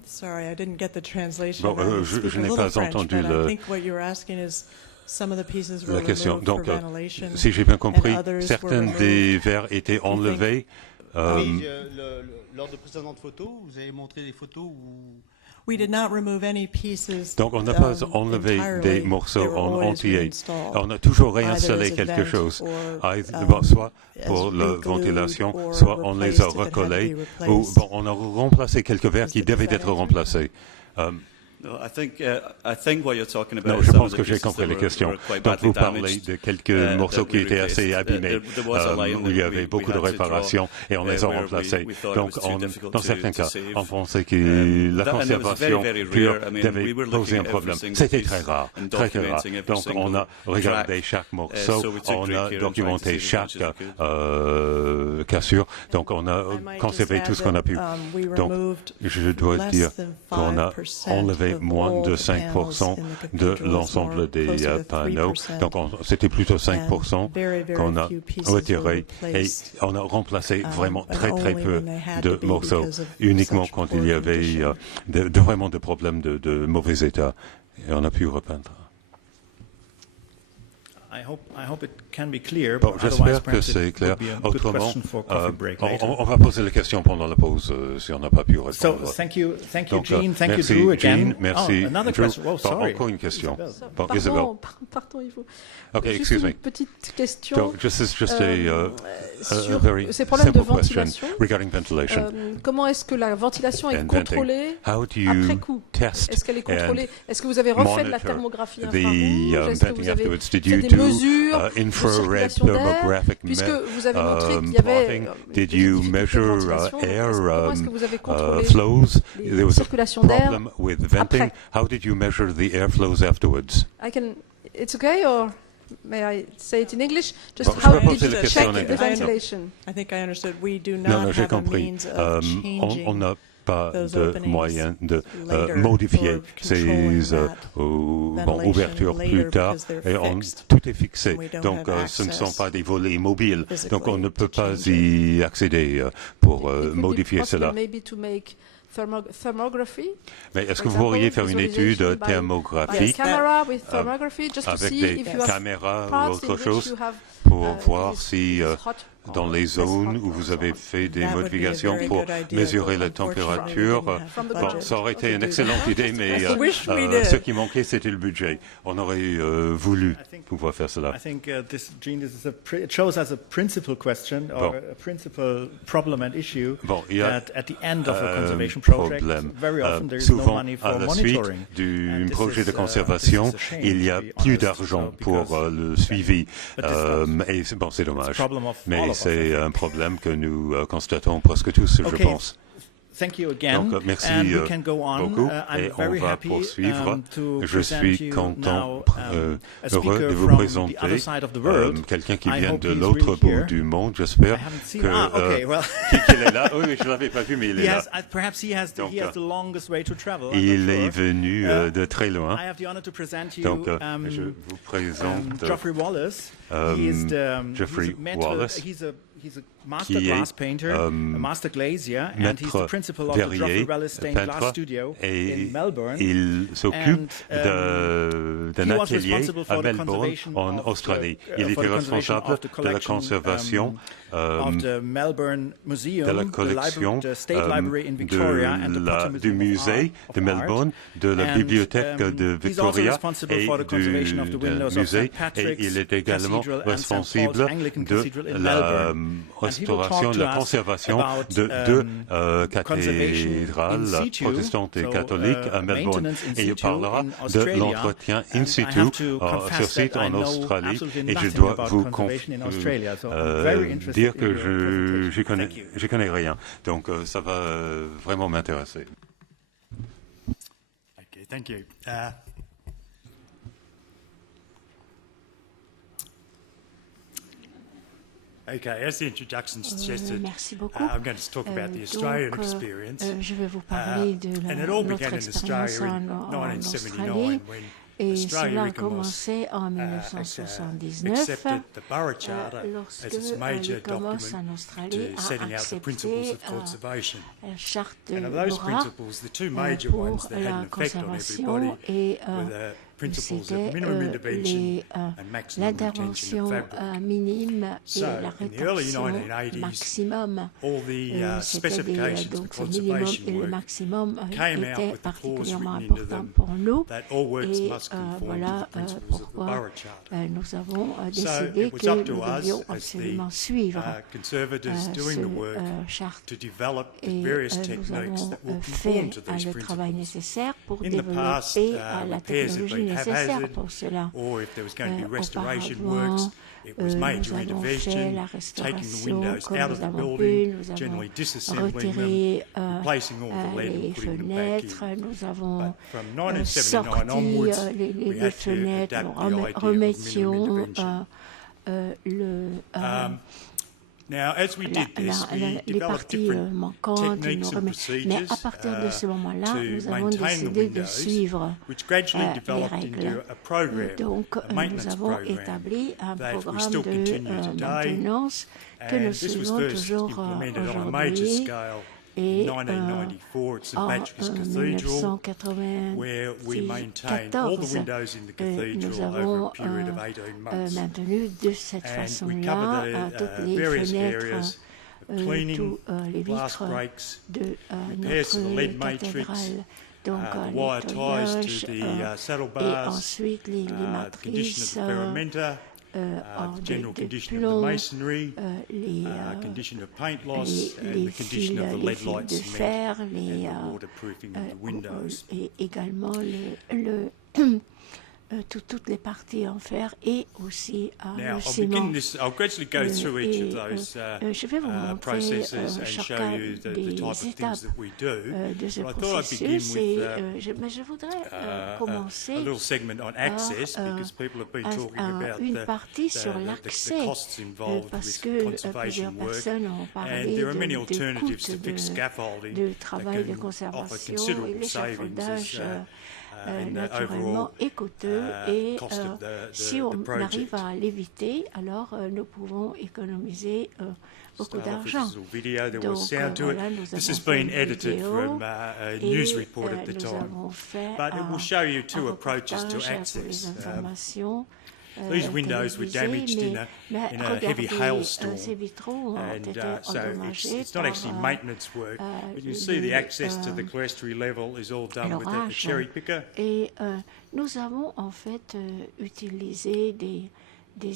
Sorry, I didn't get the translation. Bon, je n'ai pas entendu la question. Donc, si j'ai bien compris, certains des verres étaient enlevés. Oui, lors de précédentes photos, vous avez montré des photos où... Donc, on n'a pas enlevé des morceaux en entier. On a toujours réinstallé quelque chose, soit pour la ventilation, soit on les a recollés, ou on a remplacé quelques verres qui devaient être remplacés. No, je pense que j'ai compris les questions. Donc, vous parlez de quelques morceaux qui étaient assez abîmés, où il y avait beaucoup de réparations, et on les a remplacés. Donc, dans certains cas, on pensait que la conservation pure devait poser un problème. C'était très rare, très rare. Donc, on a regardé chaque morceau, on a documenté chaque cassure. Donc, on a conservé tout ce qu'on a pu. Donc, je dois dire qu'on a enlevé moins de 5% de l'ensemble des panneaux. Donc, c'était plutôt 5% qu'on a retiré et on a remplacé vraiment très peu de morceaux, uniquement quand il y avait vraiment des problèmes de mauvais état. Et on a pu repeindre. Bon, j'espère que c'est clair. Autrement, on va poser la question pendant la pause si on n'a pas pu répondre. Thank you, Jean. Thank you, Drew. Jean, merci, Drew. Encore une question. Pardon, Ivo. Okay, juste une petite question. So, just sur very ces problèmes de simple question ventilation. Regarding ventilation. Comment est-ce que la ventilation est And contrôlée après coup? Est-ce qu'elle est contrôlée? Est-ce que vous avez refait de la thermographie infrarouge? Est-ce que vous avez fait des mesures de circulation d'air? Puisque vous avez montré qu'il y avait did you measure air comment est-ce que vous avez contrôlé flows? There was a circulation d'air problem with venting. après? How did you measure the air flows afterwards? It's okay, or may I say it in English? Just Bon, how did you check the ventilation? I think I understood. We do not Non, j'ai have a compris. means of On changing n'a pas those de openings moyen de later modifier or ces controlling that ouvertures ventilation plus later tard. because they're Et fixed. tout est fixé. And we don't Donc, have ce ne sont access pas des volets mobiles. Donc, on ne peut to pas change y accéder pour It could be modifier possible cela. maybe to make thermography. Mais est-ce que For vous pourriez faire une example, étude visualization by thermographique camera with thermography, just to avec see des if you have caméras ou parts in autre which chose you have pour voir is si hot dans or les less zones hot où or vous so avez on. fait des That would be a modifications very pour good idea, mesurer but la unfortunately, température. we didn't have From the the Bon, budget. ça aurait été to une do excellente that. idée, mais I wish we did. ce qui manquait, c'était le budget. On aurait voulu pouvoir faire cela. I think Jean, it shows as a principal question or a principal problem and issue Il y a that at the end of a conservation project, very often there is no souvent, money à for la suite monitoring. du projet de conservation, il n'y a plus d'argent pour le suivi. Et c'est dommage. Mais c'est un problème que nous constatons presque tous, je pense. thank you again. Donc, merci and we can go on. beaucoup I'm et on very va happy, poursuivre. Je suis content, heureux de vous présenter quelqu'un qui vient de l'autre bout du monde. J'espère qu'il est là. Oui, je ne l'avais pas vu, mais il est là. Donc, il est venu de très loin. Donc, je vous présente Geoffrey Wallace. Geoffrey Wallace. He's a master glass painter, a master glazier, and he's the principal of the Geoffrey Wallace Stained Glass Studio in Melbourne. Il s'occupe d'un atelier à Melbourne, en Australie. Il était responsable de la conservation de la collection du musée de Melbourne, de la bibliothèque de Victoria et du musée. Et il est également responsable de la restauration, de la conservation de deux cathédrales protestantes et catholiques à Melbourne. Et il parlera de l'entretien in situ sur site en Australie. Et je dois vous dire que je connais rien. Donc ça va vraiment m'intéresser. Okay, thank you. Okay, as the introduction suggested, I'm going to talk about the Australian experience. Je vais vous parler de notre expérience en Australie. Et cela a commencé en 1979, lorsque le Commonwealth en Australie a accepté la charte de Laura pour la conservation et c'était l'intervention minime et la rétention maximum. C'est-à-dire donc ce minimum et le maximum étaient particulièrement importants pour nous. Et voilà pourquoi nous avons décidé que nous devions absolument suivre cette charte. Et nous avons fait le travail nécessaire pour développer la technologie nécessaire pour cela. Auparavant, nous avons fait la restauration comme nous avons pu, nous avons retiré les fenêtres, nous avons sorti les fenêtres, nous remettions les parties manquantes, mais à partir de ce moment-là, nous avons décidé de suivre les règles. Donc, nous avons établi un programme de maintenance que nous suivons toujours aujourd'hui. Et en 1994, nous avons maintenu de cette façon-là toutes les fenêtres, tous les vitres de notre cathédrale. Donc les nettoyages et ensuite les matrices de plomb, les fils de fer, et également toutes les parties en fer et aussi le ciment. Je vais vous montrer chacun des étapes de ce processus, mais je voudrais commencer par une partie sur l'accès, parce que plusieurs personnes ont parlé de coûts de travail de conservation et l'échafaudage naturellement est coûteux et si on arrive à l'éviter, alors nous pouvons économiser beaucoup d'argent. Donc voilà, nous avons fait une vidéo et nous avons fait un reportage pour les informations. These windows were damaged in a heavy hailstorm. So it's not actually maintenance work, but you see the access to the clerestory level is all done with a cherry picker. Et nous avons en fait utilisé des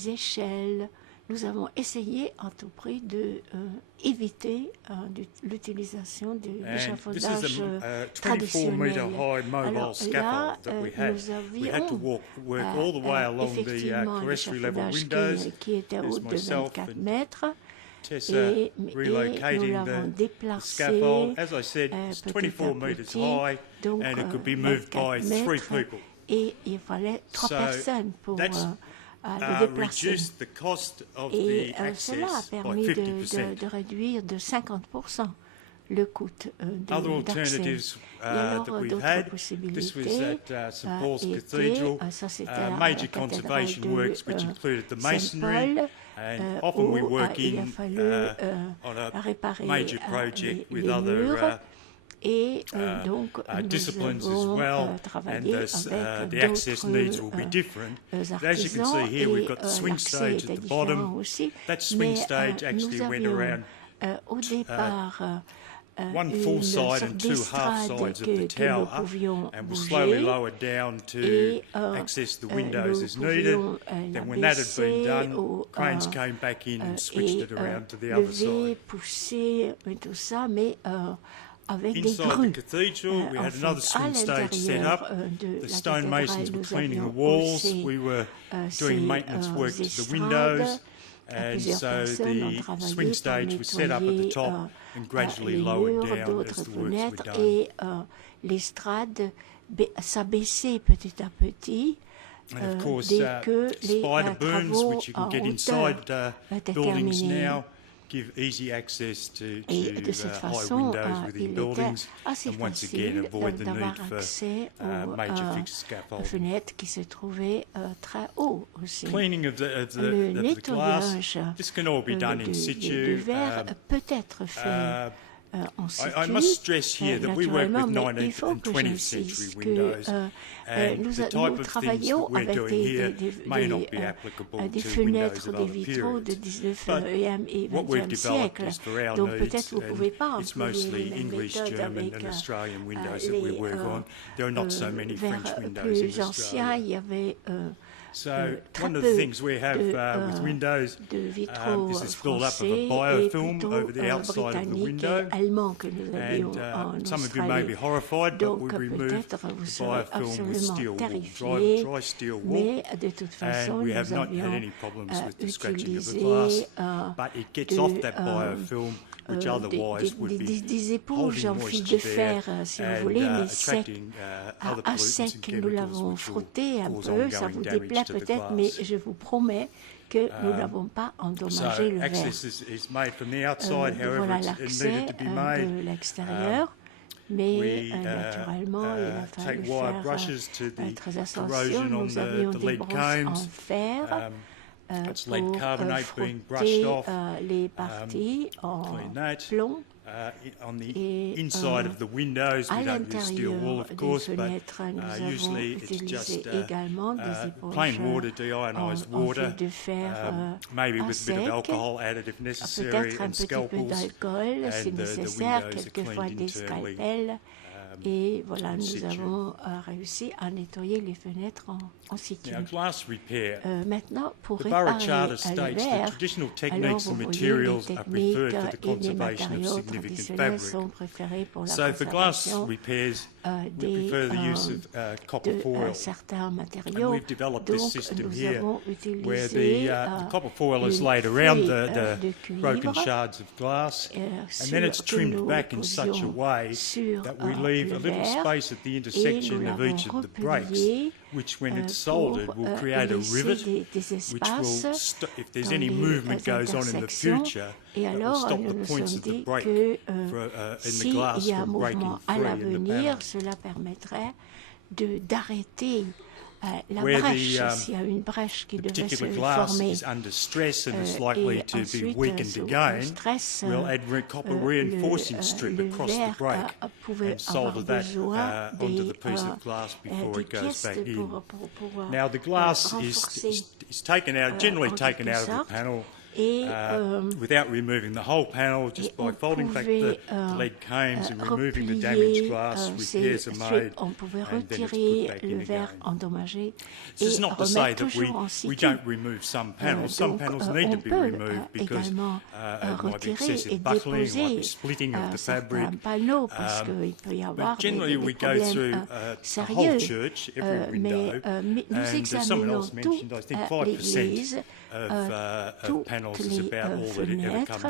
échelles. Nous avons essayé à tout prix d'éviter l'utilisation de l'échafaudage traditionnel. Alors là, nous avions effectivement l'échafaudage qui était haut de 24 mètres Tessa relocating the scaffold. As I said, it's 24 metres high and it could be moved by 3 people. Et il fallait 3 personnes pour le déplacer. The cost of et the cela a permis de réduire de 50% le coût d'accès. Et alors d'autres possibilités étaient, ça c'était à la cathédrale de Saint-Paul, où il a fallu réparer les murs. Et donc, nous avons travaillé avec d'autres artisans et l'accès était différent aussi. Mais nous avions au départ une sorte d'estrade que nous pouvions bouger et nous pouvions la baisser ou lever, pousser et tout ça, mais avec des grues. We had another swing stage set up. The stonemasons were cleaning the walls. We were doing maintenance work to the windows. And so the swing stage was set up at the top and gradually lowered down as the works were done. Et l'estrade s'abaissait petit à petit. And of course, dès que les spider booms, travaux which you can en get hauteur inside étaient buildings terminés. now, give easy access to Et de cette high façon, windows within il était buildings, assez and once again facile avoid the d'avoir need for accès major fixed aux scaffolding. fenêtres qui se trouvaient très haut aussi. Cleaning of the glass, this can all be done in situ. Du verre peut être fait en situ. I must stress here that we work with naturellement, mais il 19th faut and que 20th j'insiste century que windows, and the type of things travaillons that we're avec doing here may not be des applicable to fenêtres, windows of des other vitraux de periods. 19e et What we've 20e developed siècle. is for our Donc needs, peut-être vous ne pouvez pas and it's employer mostly les mêmes English, méthodes German avec and Australian windows that we les work on. There are not so many French windows in plus anciens, Australia. il y avait So one of the things we have with windows is this build-up of a biofilm over the outside of the window. And some of you may be horrified, but we remove the biofilm with steel wool, dry steel wool. And we have not had any problems with the scratching of the glass, but it gets off that biofilm, which otherwise would be des éponges en fil de fer, si vous voulez, mais sec, à sec, nous l'avons frotté un peu, ça vous déplaît peut-être, mais je vous promets que nous n'avons pas endommagé le verre. Voilà l'accès de l'extérieur. Mais naturellement, il a fallu faire très attention. Nous avions des brosses en fer pour frotter les parties en plomb. Et à l'intérieur des fenêtres, nous avons utilisé également des éponges en fil de fer à sec, peut-être un petit peu d'alcool si nécessaire, quelquefois des scalpels. Et voilà, nous avons réussi à nettoyer les fenêtres en situ. Maintenant, pour réparer le verre, alors vous voyez, les techniques et les matériaux traditionnels sont préférés pour la conservation de certains matériaux. Donc, nous avons utilisé copper foil is laid around the broken cuivre shards of glass, and then it's trimmed back in such a way that we leave a little space at the intersection of each of the breaks, which when it's soldered will create a rivet, which will, if there's any movement goes on in the future, it will stop the points of the break in the glass from breaking free in the panel. Cela permettrait d'arrêter la brèche, s'il y a une brèche qui devait se former. Is under stress and is likely to be weakened again, we'll add copper reinforcing strip across the break and solder that onto the piece of glass before it goes back in. Now the glass is taken out, generally taken out of the panel without removing the whole panel, just by folding back the lead cames and removing the damaged glass, repairs are made, and then it's put back in again. This is not to say that we don't remove some panels. Some panels need to be removed because it might be excessive buckling, it might be splitting of the fabric. But generally we go through the whole church, every window, and as someone else mentioned, I think 5% of panels toutes les fenêtres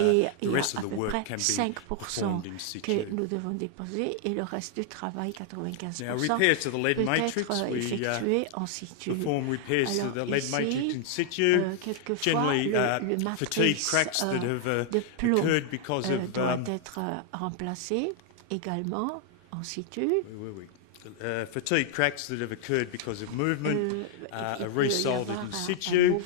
et il y a à peu près 5% que nous devons déposer et le reste du travail, 95%, peut être effectué en situ. Alors ici, quelquefois, le matrice de plomb doit être remplacé également en situ. Fatigue cracks that have occurred because of movement are resoldered in situ.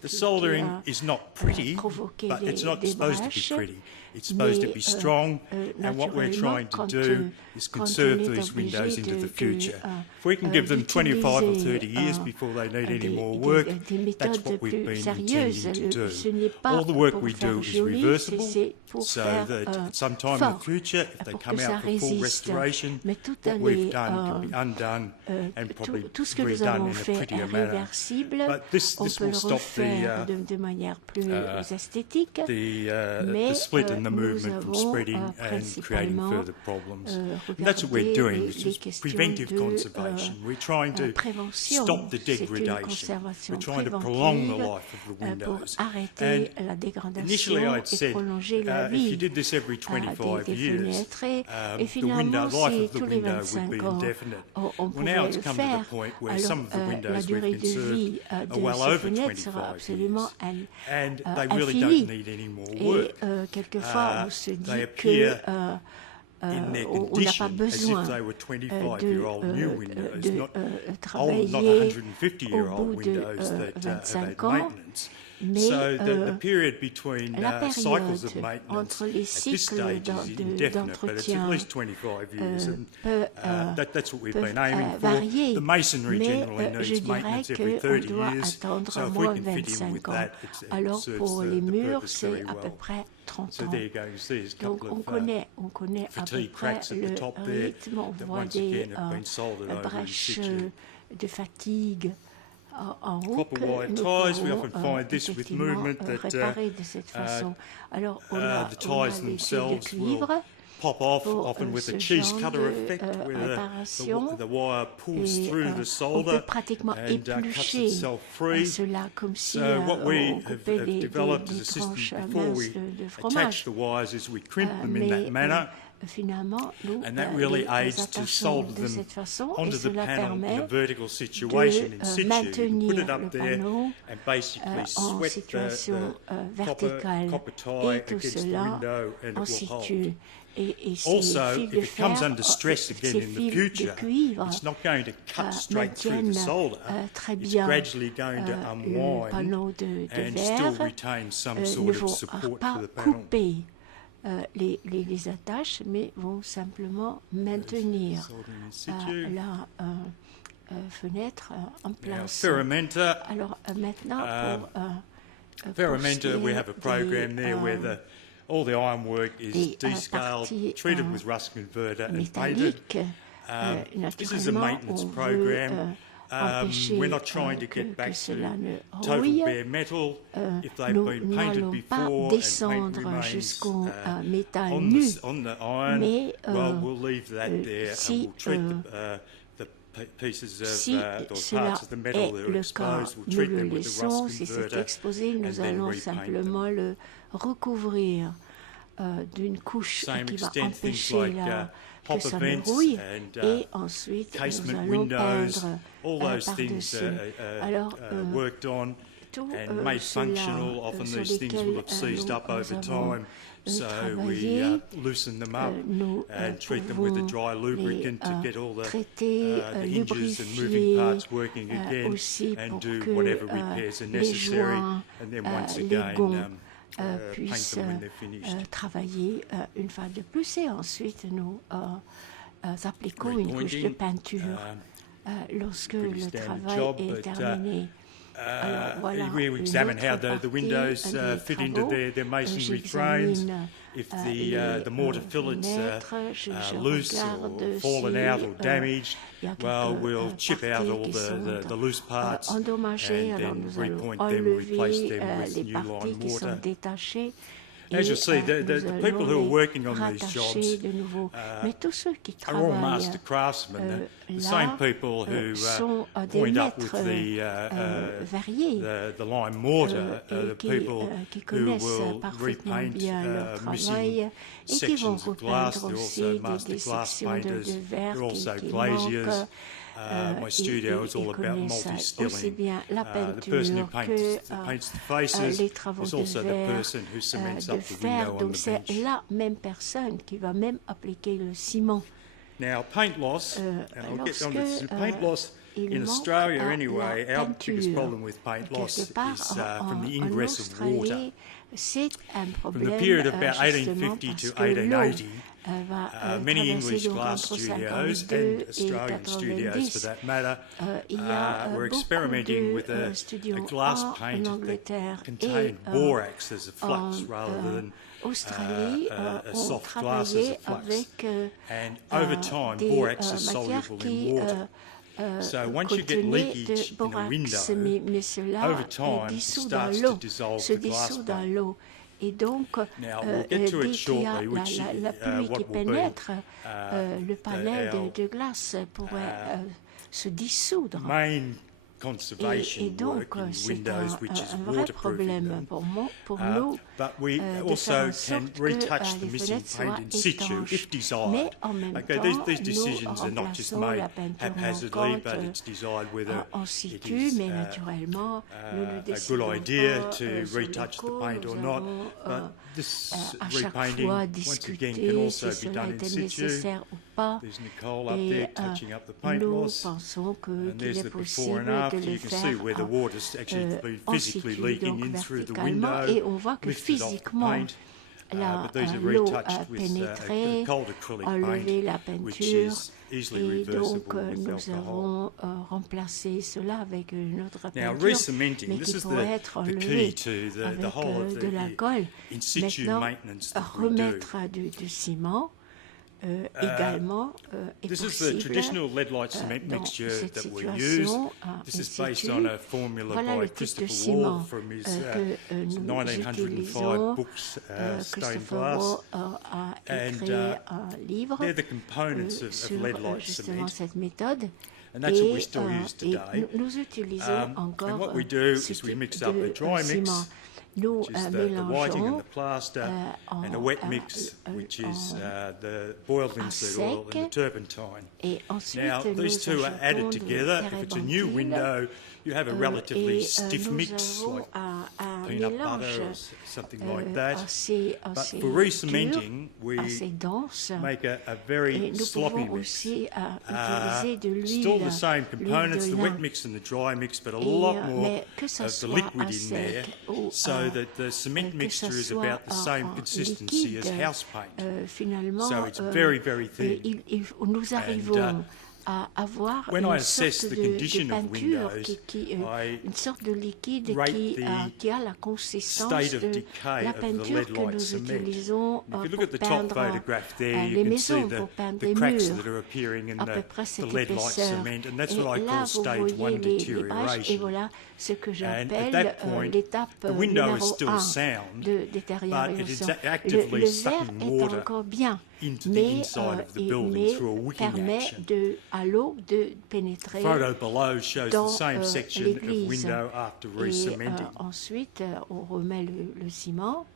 The soldering is not pretty, but it's not supposed to be pretty. It's supposed to be strong, and what we're trying to do is conserve these windows into the future. If we can give them 25 or 30 years before they need any more work, that's what we've been intending to do. All the work we do is reversible, so that at some time in the future, if they come out for full restoration, what we've done can be undone and probably redone in a prettier manner. But this will stop the split and the movement from spreading and creating further problems. And that's what we're doing, which is preventive conservation. We're trying to stop the degradation. We're trying to prolong the life of the windows. And initially I'd said, if you did this every 25 years, the life of the window would be indefinite. Well, now it's come to the point where some of the windows we've conserved are well over 25 years, and they really don't need any more work. They appear in their condition as if they were 25-year-old new windows, not 150-year-old windows that have had maintenance. So the period between cycles of maintenance at this stage is indefinite, but it's at least 25 years, and that's what we've been aiming for. The masonry generally needs maintenance every 30 years, so if we can fit in with that, it serves the purpose very well. So there you go, you see there's a couple of fatigue cracks at the top there that once again have been soldered over in situ. Copper wire ties, we often find this with movement that the ties themselves will pop off, often with a cheese cutter effect, where the wire pulls through the solder and cuts itself free. So what we have developed as a system before we attach the wires is we crimp them in that manner. And that really aids to solder them onto the panel in a vertical situation in situ. You put it up there and basically sweat the copper tie against the window and it will hold. Also, if it comes under stress again in the future, it's not going to cut straight through the solder. It's gradually going to unwind and still retain some sort of support for the panel. Les attaches, mais vont simplement maintenir la fenêtre en place. Alors maintenant, pour Ferramenta, we have a program there where all the ironwork is descaled, treated with rust converter and painted. This is a maintenance program. We're not trying to get back to total bare metal. If they've been painted before and paint remains on the iron, well, we'll leave that there and we'll treat the pieces of those parts of the metal that are exposed. We'll treat them with the rust converter and then repaint them. Recouvrir d'une couche qui va empêcher que ça ne rouille et ensuite nous allons peindre par-dessus. Alors, tout cela sur lesquels nous avons travaillé, nous pouvons traiter, lubrifier aussi pour que les joints, les gonds puissent travailler une fois de plus et ensuite nous appliquons une couche de peinture lorsque le travail est terminé. We examine how the windows fit into their masonry frames. If the mortar fillets are loose or fallen out or damaged, well, we'll chip out all the loose parts and then repoint them, replace them with new line mortar. As you'll see, the people who are working on these jobs are all master craftsmen, the same people who point up with the lime mortar are the people who will repaint missing sections of glass. They're also master glass painters. They're also glaziers. My studio is all about multi-stilling. The person who paints the faces is also the person who cements up the window on the bench. La même personne qui va même appliquer le ciment. Now, paint loss, and I'll get on to paint loss in Australia anyway. Our biggest problem with paint loss is from the ingress of water. From the period of about 1850 to 1880, many English glass studios and Australian studios, for that matter, were experimenting with a glass paint that contained borax as a flux rather than a soft glass as a flux. And over time, borax is soluble in water. So once you get leakage in a window, over time, it starts to dissolve the glass paint. Et donc, dès qu'il y a la pluie qui pénètre, le panel de glace pourrait se dissoudre. Et donc, c'est un vrai problème pour nous de faire en sorte que les fenêtres soient étanches. Mais en même temps, nous remplaçons la peinture manquante en situ, mais naturellement, nous ne décidons pas sur le coup. Nous allons à chaque fois discuter si cela était nécessaire ou pas. Et nous pensons qu'il est possible de le faire en situ, donc verticalement, et on voit que physiquement, l'eau a pénétré, a levé la peinture, et donc nous avons remplacé cela avec une autre peinture, mais qui pourrait être enlevée avec de l'alcool. Maintenant, remettre du ciment également est This possible. is the traditional lead light cement mixture that we use. This is based on a formula by Christopher Wall from his 1905 books, Stained Glass. And they're the components of lead light cement. And that's what we still use today. And what we do is we mix up the dry mix, which is the whiting and the plaster, and a wet mix, which is the boiled linseed oil and the turpentine. Now, these two are added together. If it's a new window, you have a relatively stiff mix, like peanut butter or something like that. But for re-cementing, we make a very sloppy mix. Still the same components, the wet mix and the dry mix, but a lot more of the liquid in there, so that the cement mixture is about the same consistency as house paint. So it's very, very thin. And à avoir when une I assess sorte the de condition of peinture windows, une sorte de liquide rate qui a la consistance state of de decay la of the peinture lead que light nous cement. utilisons If you look pour at the top peindre photograph there, les you can see maisons, pour peindre the les cracks murs, that are appearing in à peu près the cette lead light épaisseur. cement, and that's Et what I là, call vous stage 1 voyez les pages, et deterioration. voilà ce que And at j'appelle that point, l'étape the window is numéro still 1 sound, de but it détérioration. is actively Le verre sucking est water encore bien, into the mais inside of the building through a wicking permet action. à l'eau de pénétrer Photo below shows the dans same section of l'église. window after Et re-cementing. ensuite, on remet le ciment.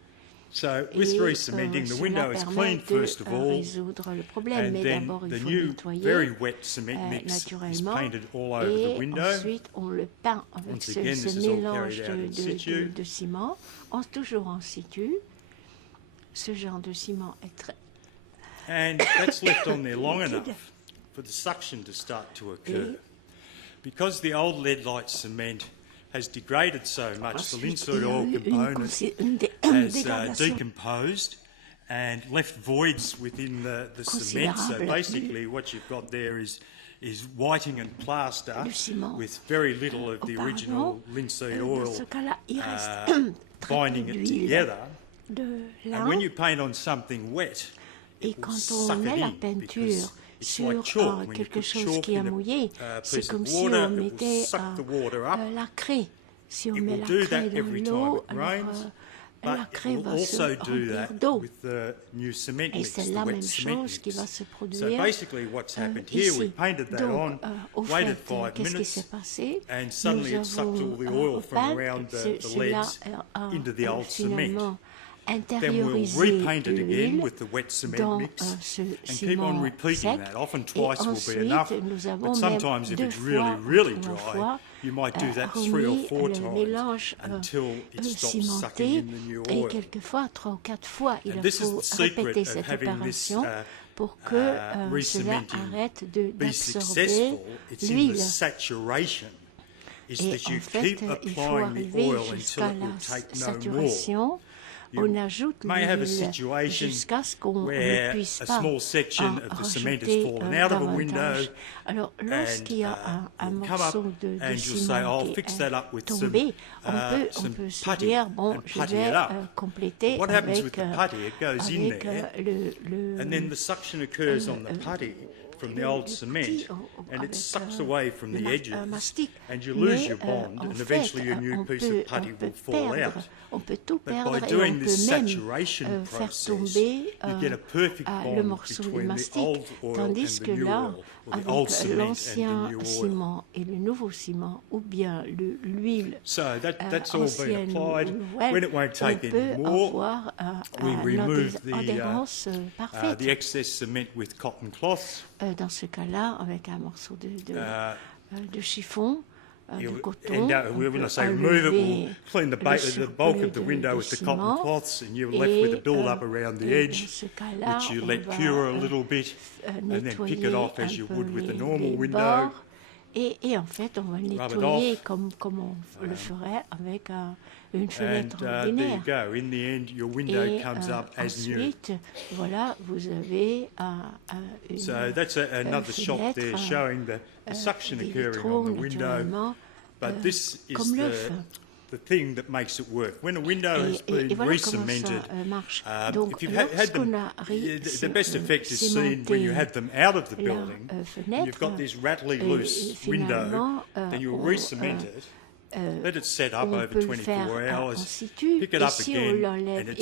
So with re-cementing, the window is cleaned first of all, résoudre le problème, and mais then d'abord the il faut new nettoyer very wet cement mix is naturellement, painted all over et the window. ensuite on le peint avec Once ce again, this is all mélange carried out in situ. de ciment, toujours en situ. Ce genre de ciment est très... And that's left on there long enough for the suction to start to occur. Because the old lead light cement has degraded so much, the linseed oil component has decomposed and left voids within the cement. So basically what you've got there is whiting and plaster with very little of the original linseed oil binding it together. And when you paint on something wet, Et quand on met la peinture sur quelque chose qui est mouillé, c'est comme si on mettait la craie. Si on met la craie dans l'eau, alors la craie va se remplir d'eau. Et c'est la même chose qui va se produire ici. Donc, au fait, qu'est-ce qui s'est passé? Nous avons repeint, cela a finalement intérioriser l'huile dans ce ciment sec et ensuite nous avons même 2 fois ou 3 fois remis le mélange cimenté et quelquefois 3 ou 4 fois il faut répéter cette opération pour que cela arrête d'absorber l'huile. Et en fait, il faut arriver jusqu'à la saturation. On ajoute l'huile jusqu'à ce qu'on ne puisse pas en rajouter davantage. Alors, lorsqu'il y a un morceau de ciment qui est tombé, on peut se dire, bon, je vais compléter avec from the old cement, and it sucks away from the edges, and you lose your bond, and eventually your new piece of putty will fall out. On peut tout But perdre by et on doing peut this même saturation faire process, tomber you get a perfect le bond morceau de between the mastic, old oil and tandis the que new là, oil, or the old avec cement and l'ancien the new oil. ciment et le nouveau ciment, ou bien l'huile So that's all been ancienne applied. ou When nouvelle, it won't on take peut any more, avoir we remove l'adhérence parfaite. the excess cement with cotton cloth. Dans ce cas-là, avec un morceau de chiffon, de coton, when I say remove it, we'll clean the bulk of the window with the cotton cloths, and you're left with a build-up around the edge, which you let cure a little bit, and then pick it off as you would with a normal window. Et en fait, on va le nettoyer comme on le ferait avec une fenêtre ordinaire. Et ensuite, voilà, vous avez une fenêtre, des vitraux, naturellement, comme l'œuf. The thing that makes it work. When a window has been re-cemented, lorsqu'on a the best effect is seen when you have them out of the building. You've got this rattly loose window, then you'll re-cement it. Let it set up over 24 hours, pick it up again, and it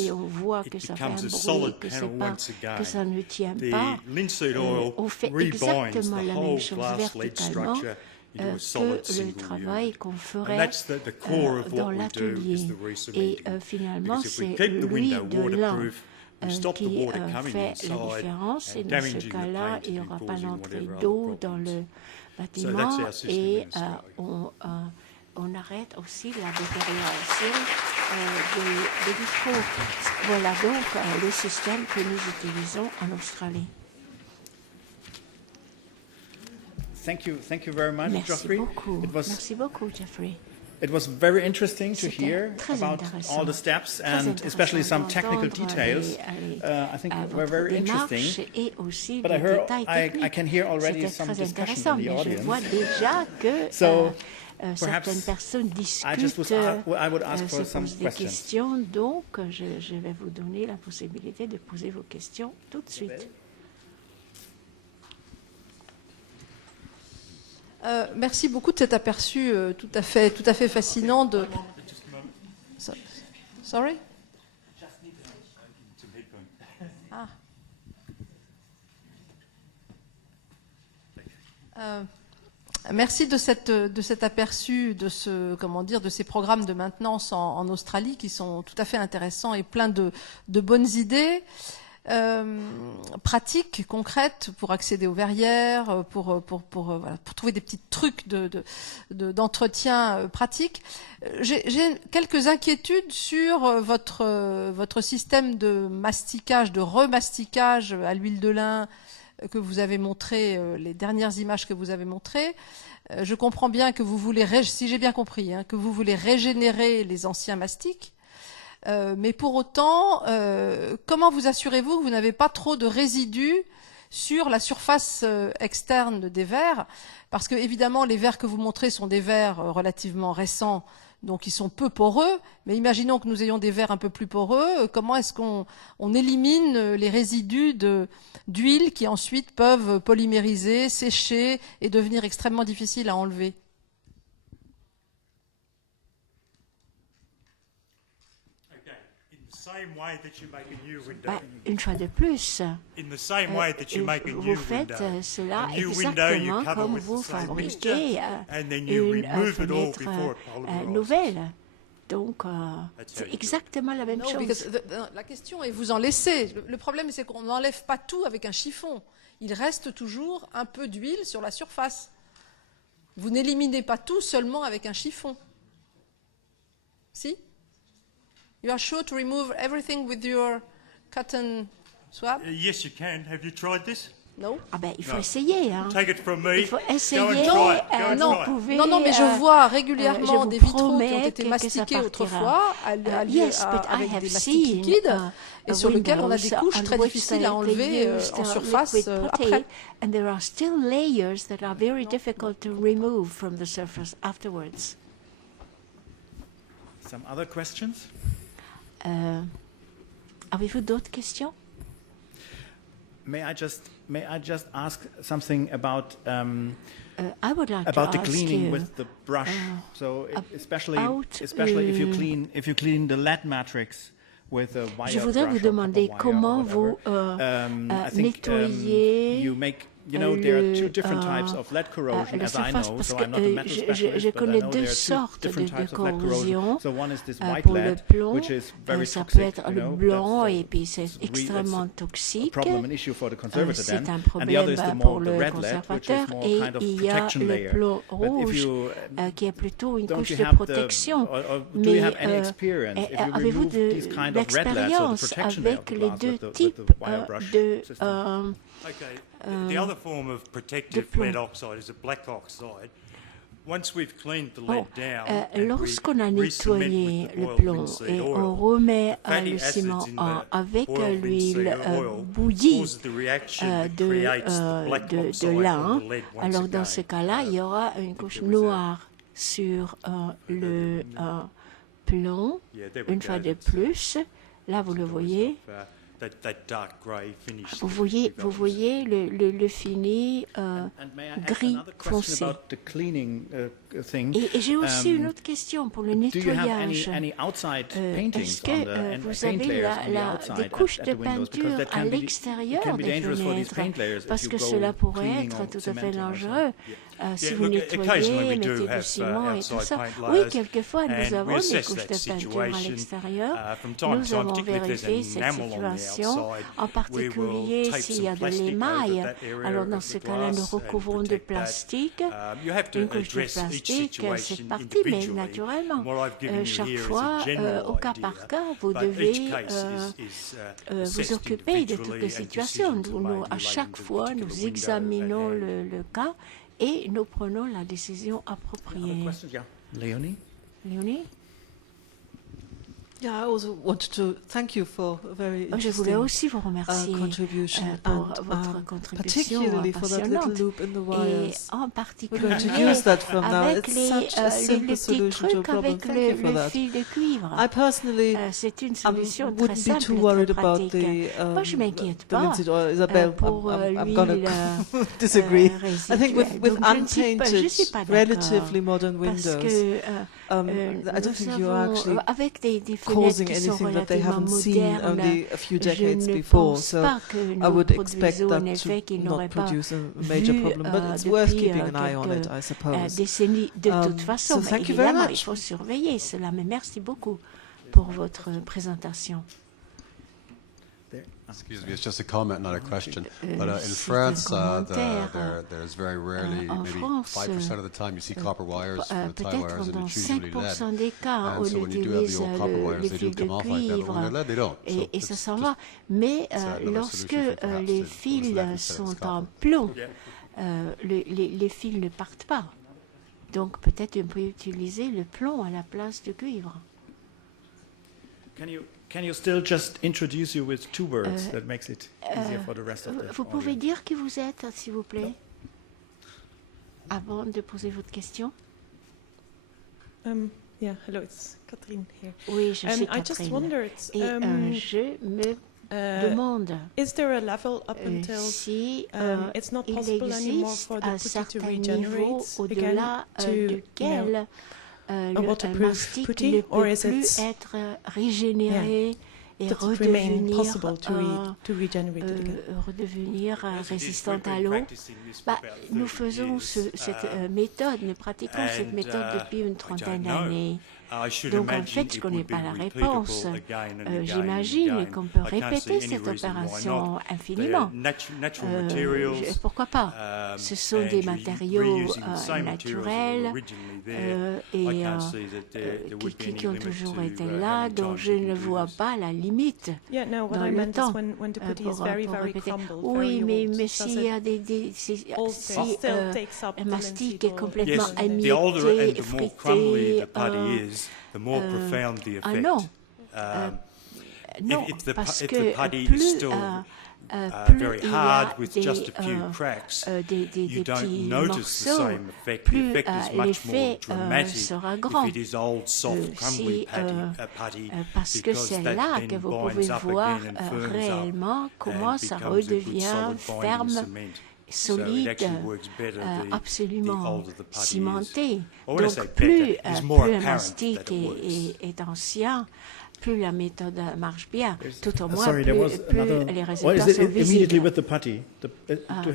becomes a solid panel once again. The linseed oil rebinds the whole glass-led structure into a solid single unit. And that's the core of what we do is the re-cementing. Because if we keep the window waterproof, we stop the water coming inside and damaging the paint and causing whatever other problems. So that's our system in Australia. On arrête aussi la détérioration des vitraux. Voilà donc le système que nous utilisons en Australie. Thank you very much, Geoffrey. Merci beaucoup, Geoffrey. It was very interesting to hear about all the steps and especially some technical details. I think were very interesting. But I can hear already some discussion in the audience. So certaines personnes discutent, se posent des questions, donc je vais vous donner la possibilité de poser vos questions tout de suite. Merci beaucoup de cet aperçu tout à fait fascinant de... Sorry? Merci de cet aperçu de ces programmes de maintenance en Australie qui sont tout à fait intéressants et plein de bonnes idées. Pratiques, concrètes pour accéder aux verrières, pour trouver des petits trucs d'entretien pratique. J'ai quelques inquiétudes sur votre système de masticage, de remasticage à l'huile de lin que vous avez montré, les dernières images que vous avez montrées. Je comprends bien que vous voulez, si j'ai bien compris, que vous voulez régénérer les anciens mastiques. Mais pour autant, comment vous assurez-vous que vous n'avez pas trop de résidus sur la surface externe des verres? Parce que évidemment, les verres que vous montrez sont des verres relativement récents, donc ils sont peu poreux. Mais imaginons que nous ayons des verres un peu plus poreux. Comment est-ce qu'on élimine les résidus d'huile qui ensuite peuvent polymériser, sécher et devenir extrêmement difficiles à enlever? une fois de plus, vous faites cela exactement comme vous fabriquez une fenêtre nouvelle. Donc, c'est exactement la même chose. La question est vous en laissez. Le problème, c'est qu'on n'enlève pas tout avec un chiffon. Il reste toujours un peu d'huile sur la surface. Vous n'éliminez pas tout seulement avec un chiffon. Si? You are sure to remove everything with your cotton swab? Yes, you can. Have you tried this? No. Ah ben, il faut essayer. Hein. Take it from me. Il faut essayer. Non, mais je vois régulièrement des vitraux qui ont été mastiqués autrefois avec des mastiques liquides et sur lesquels on a des couches très difficiles à enlever en surface après. And there are still layers that are very difficult to remove from the surface afterwards. Some other questions? Avez-vous d'autres questions? May I just ask something about I would like about to the ask cleaning you, with the brush? So especially if you clean the lead matrix with a wire je voudrais vous demander comment vous nettoyez you make. You know, there are two different types of lead corrosion, as I know. So I'm not a metal specialist, je but I connais know deux there are sortes two different de types of lead corrosion. corrosion. So one is this white Pour le lead, plomb, which is very ça peut toxic. être le blanc et puis c'est extrêmement toxique. C'est un problème pour le conservateur et il y a le plomb rouge qui est plutôt une couche de protection. Mais avez-vous de l'expérience avec les deux types de The other form of protective lead oxide is a black oxide. Once we've cleaned the lead down, lorsqu'on a nettoyé le plomb et on remet le ciment avec l'huile bouillie de lin, alors dans ce cas-là, il y aura une couche noire sur le plomb, une fois de plus. Là, vous le voyez. Vous voyez le fini gris foncé. Et j'ai aussi une autre question pour le nettoyage. Est-ce que vous avez des couches de peinture à l'extérieur des fenêtres? Parce que cela pourrait être tout à fait dangereux. Si vous nettoyez, mettez du ciment et tout ça. Oui, quelquefois, nous avons des couches de peinture à l'extérieur. Nous avons vérifié cette situation, en particulier s'il y a de l'émail. Alors, dans ce cas-là, nous recouvrons de plastique. Une couche de plastique, c'est parti, mais naturellement, chaque fois, au cas par cas, vous devez vous occuper de toutes les situations. À chaque fois, nous examinons le cas et nous prenons la décision appropriée. Leonie? Yeah, I also wanted to thank you for a very Je voulais aussi vous remercier pour votre contribution passionnante et en particulier avec les petits trucs avec le fil de cuivre. C'est une solution très simple et très pratique. Moi, je ne m'inquiète pas pour l'huile disagree. I think with untainted, relatively modern windows, I don't think you're actually causing anything that they haven't seen only a few decades before. So I would expect that to not produce a major problem. But it's worth keeping an eye on it, I suppose. So thank you very much. Il faut surveiller cela, mais merci beaucoup pour votre présentation. Excuse me, it's just a comment, not a question. But in France, there's very rarely, maybe 5% of the time, you see copper wires for tie wires, and it's usually lead. And so when you do have the old copper wires, they do come off like that, but when they're lead, they don't. Et ça s'en va. Mais lorsque les fils sont en plomb, les fils ne partent pas. Donc peut-être on peut utiliser le plomb à la place du cuivre. Can you still just introduce you with two words that makes it easier for the rest of the Vous pouvez dire qui vous êtes, s'il vous plaît, avant de poser votre question. Yeah, hello, it's Catherine here. Oui, je suis Catherine. I just wondered, je me demande is there a level up until si it's not il possible anymore for the putty to regenerate au-delà duquel le mastic ne peut plus être régénéré et redevenir résistante à l'eau. Nous faisons cette méthode, nous pratiquons cette méthode depuis une trentaine d'années. Donc en fait, je ne connais pas la réponse. J'imagine qu'on peut répéter cette opération infiniment. Pourquoi pas? Ce sont des matériaux naturels et qui ont toujours été là, donc je ne vois pas la limite dans le temps pour répéter. Oui, mais s'il y a si un mastic est complètement amidé, frité, non, non, parce que plus il y a des petits morceaux, plus l'effet sera grand. Parce que c'est là que vous pouvez voir réellement comment ça redevient ferme, solide, absolument cimenté. Donc plus un mastic est ancien, plus la méthode marche bien, tout au moins plus les résultats sont visibles.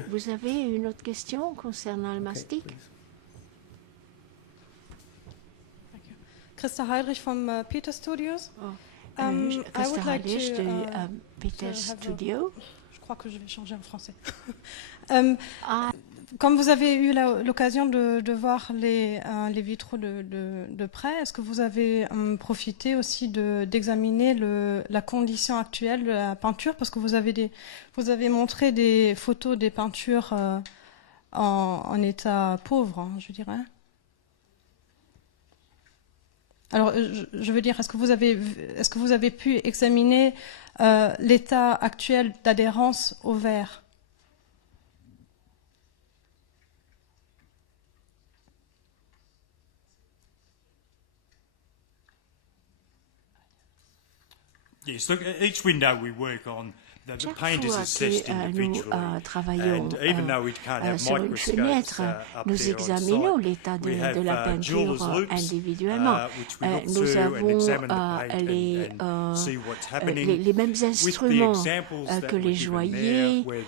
Vous avez une autre question concernant le mastic? Christa Heidrich from Peter Studios. Christa Heidrich de Peter Studio. Je crois que je vais changer en français. Comme vous avez eu l'occasion de voir les vitraux de près, est-ce que vous avez profité aussi d'examiner la condition actuelle de la peinture? Parce que vous avez montré des photos des peintures en état pauvre, hein, je dirais. Alors, je veux dire, est-ce que vous avez pu examiner l'état actuel d'adhérence au verre? Yes, look, each window we work on, the painters assessed individually, and even though we can't have microscopes up nous there examinons on l'état site, we have de la peinture jeweler's loupes, individuellement. which we look Nous through and avons examine the paint and see what's happening. les mêmes With the instruments examples that que were les given joailliers, there, where les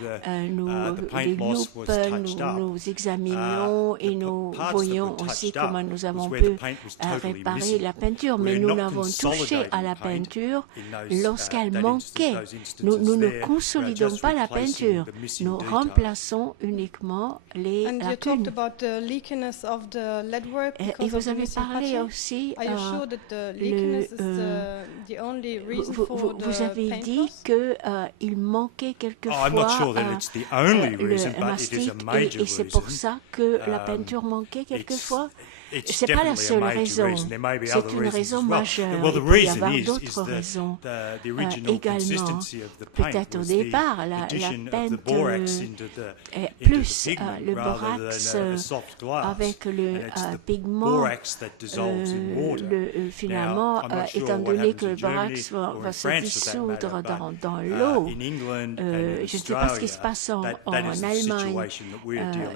the paint loss loupes, was touched up, nous examinons et nous parts that voyons were aussi touched up comment nous avons was where pu the paint was totally réparer missing. la peinture, mais We're nous not n'avons touché à la consolidating paint peinture in those, lorsqu'elle that manquait. those instances Nous ne there. consolidons pas la peinture, nous remplaçons uniquement les lacunes. Et vous avez parlé aussi, vous avez dit qu'il manquait quelquefois le mastic et c'est pour ça que la peinture manquait quelquefois. Ce n'est pas la seule raison, c'est une raison majeure. Il peut y avoir d'autres raisons également. Peut-être au départ, la peinture plus le borax avec le pigment, finalement, étant donné que le borax va se dissoudre dans l'eau. Je ne sais pas ce qui se passe en Allemagne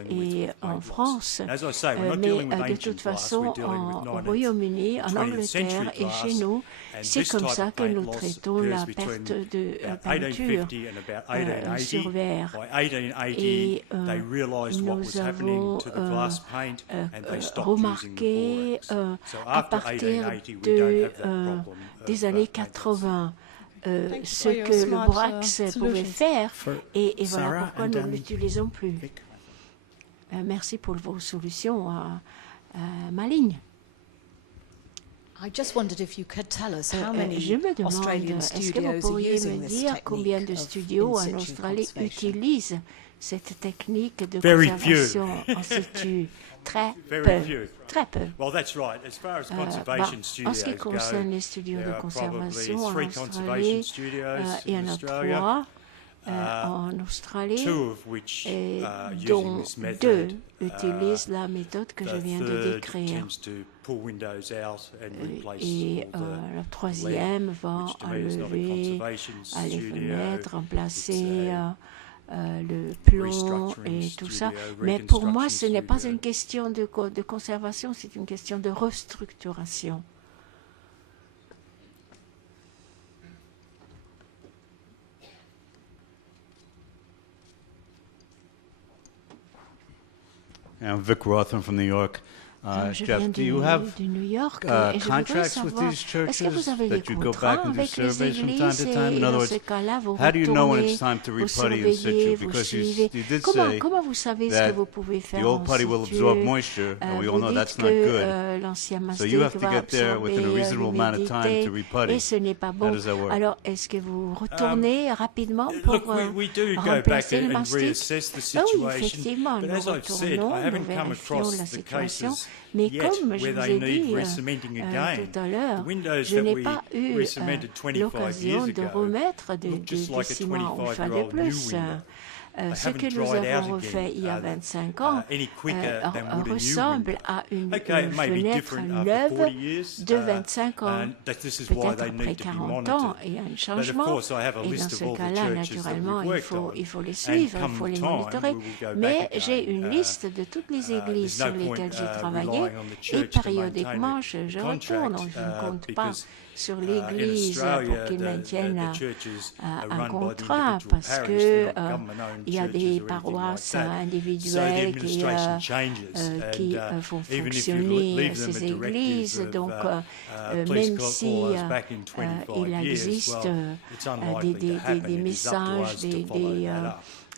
et en France, mais de toute façon, au Royaume-Uni, en Angleterre et chez nous, c'est comme ça que nous traitons la perte de peinture sur verre. Et nous avons remarqué à partir des années 80 ce que le borax pouvait faire et voilà pourquoi nous ne l'utilisons plus. Merci pour vos solutions à ma ligne. I just wondered if you could tell us how many Je me demande, est-ce que vous pourriez me dire combien de studios en Australie utilisent cette technique de conservation en situ? Très peu. Très peu. En ce qui concerne les studios de conservation en Australie, il y en a 3. En Australie, dont 2 utilisent la méthode que je viens de décrire. Et le 3e va enlever les fenêtres, remplacer le plomb et tout ça. Mais pour moi, ce n'est pas une question de conservation, c'est une question de restructuration. I'm Vic Rothman from New York. Jeff, do you have contracts with these churches that you go back and do surveys from time to time? In other words, how do you know when it's time to reputty in situ? Because you did say that the old putty will absorb moisture, and we all know that's not good. So you have to get there within a reasonable amount of time to reputty. How does that work? Alors, est-ce que vous retournez rapidement pour we do go back and reassess the situation, but as I've said, I haven't come across the cases mais yet comme je where vous they ai need dit re-cementing again. tout à l'heure, The windows je that n'ai we pas eu re-cemented 25 l'occasion years de ago remettre look just like a ciment une fois de 25-year-old new plus. window. Ce que nous avons refait il y a 25 ans ressemble à une fenêtre neuve de 25 ans, peut-être après 40 ans, et un changement. Et dans ce cas-là, naturellement, il faut les suivre, il faut les monitorer. Mais j'ai une liste de toutes les églises sur lesquelles j'ai travaillé, et périodiquement, je retourne. Je ne compte pas sur l'Église pour qu'ils maintiennent un contrat, parce que il y a des paroisses individuelles qui font fonctionner ces églises. Donc, même si il existe des messages,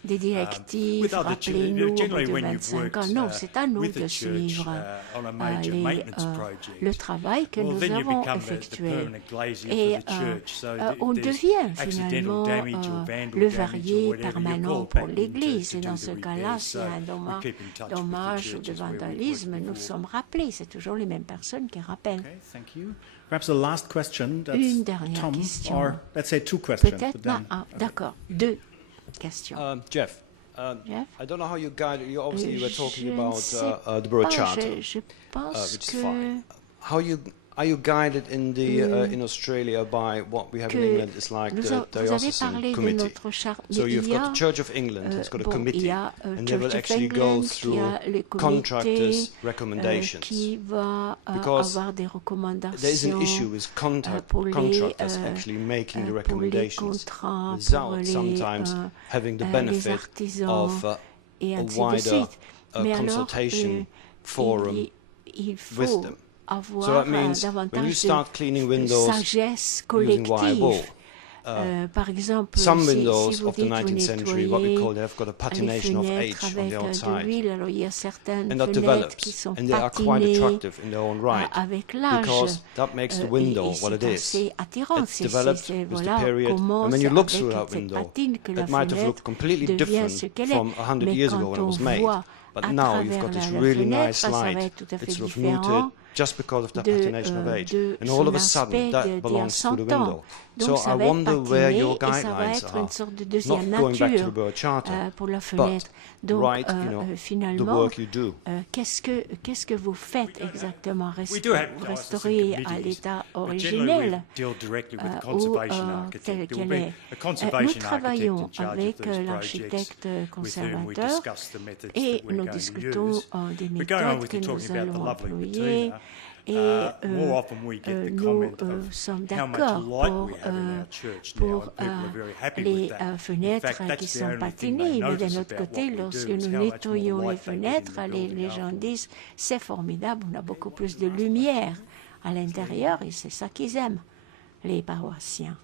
des directives, rappelez-nous, de 25 ans. Non, c'est à nous de suivre le travail que nous avons effectué. Et on devient finalement le verrier permanent pour l'Église. Et dans ce cas-là, s'il y a un dommage ou de vandalisme, nous sommes rappelés. C'est toujours les mêmes personnes qui rappellent. Perhaps the last question. That's Une dernière Tom, question. or let's say two questions. Peut-être, d'accord, deux questions. Jeff, I don't know how you guide. You obviously you were talking about the Borough Charter, je pense which is fine. How are you guided in the in Australia by what we have in England is like the diocesan committee? So you've got the Church of England, it's got a committee, and they will actually go through contractors' recommendations. Because there is an issue with contractors actually making the recommendations without sometimes having the benefit of a wider consultation forum with them. So that means when you start cleaning windows using wire wool, some windows of the 19th century, what we call, they've got a patination of age on the outside, and are developed, and they are quite attractive in their own right, because that makes the window what it is. It's developed with the period, and when you look through that window, it might have looked completely different from 100 years ago when it was made. But now you've got this really nice light. It's sort of muted just because of the patination of age. And all of a sudden, that belongs to the window. So I wonder where your guidelines are. Not going back to the Borough Charter, but right, the work you do. Qu'est-ce que vous faites exactement? Restaurer à l'état originel ou tel qu'elle est. Nous travaillons avec l'architecte conservateur et nous discutons des méthodes que nous allons employer. Et nous sommes d'accord pour les fenêtres qui sont patinées. Mais d'un autre côté, lorsque nous nettoyons les fenêtres, les gens disent « c'est formidable, on a beaucoup plus de lumière à l'intérieur » et c'est ça qu'ils aiment, les paroissiens.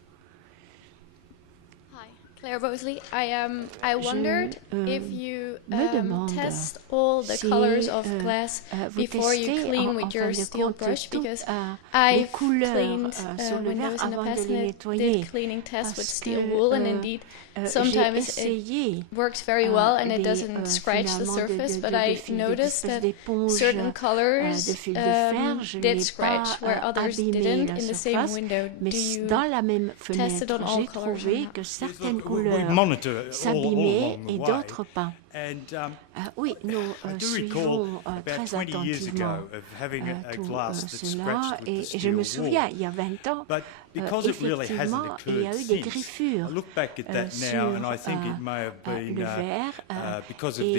Claire Bosley, I wondered if you test all the colors of glass before you clean with your steel brush, because I've cleaned windows in the past and I did cleaning tests with steel wool, and indeed sometimes it works very well and it doesn't scratch the surface, but I noticed that certain colors did scratch where others didn't in the same window. Do you test it on all colors? S'abîmer et d'autres pas. Oui, nous suivons très attentivement tout cela. Et je me souviens, il y a 20 ans, effectivement, il y a eu des griffures sur le verre. Et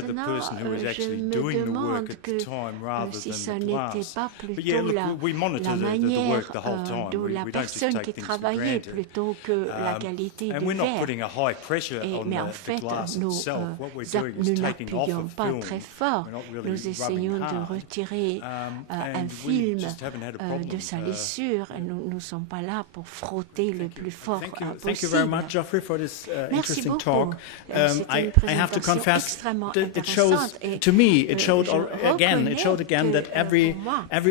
maintenant, je me demande si ça n'était pas plutôt la manière de la personne qui travaillait plutôt que la qualité du verre. Mais en fait, nous ne l'appuyons pas très fort. Nous essayons de retirer un film de sa lissure. Nous ne sommes pas là pour frotter le plus fort possible. Thank you very much, Geoffrey, for this interesting talk. I have to confess that it shows, to me, it showed again that every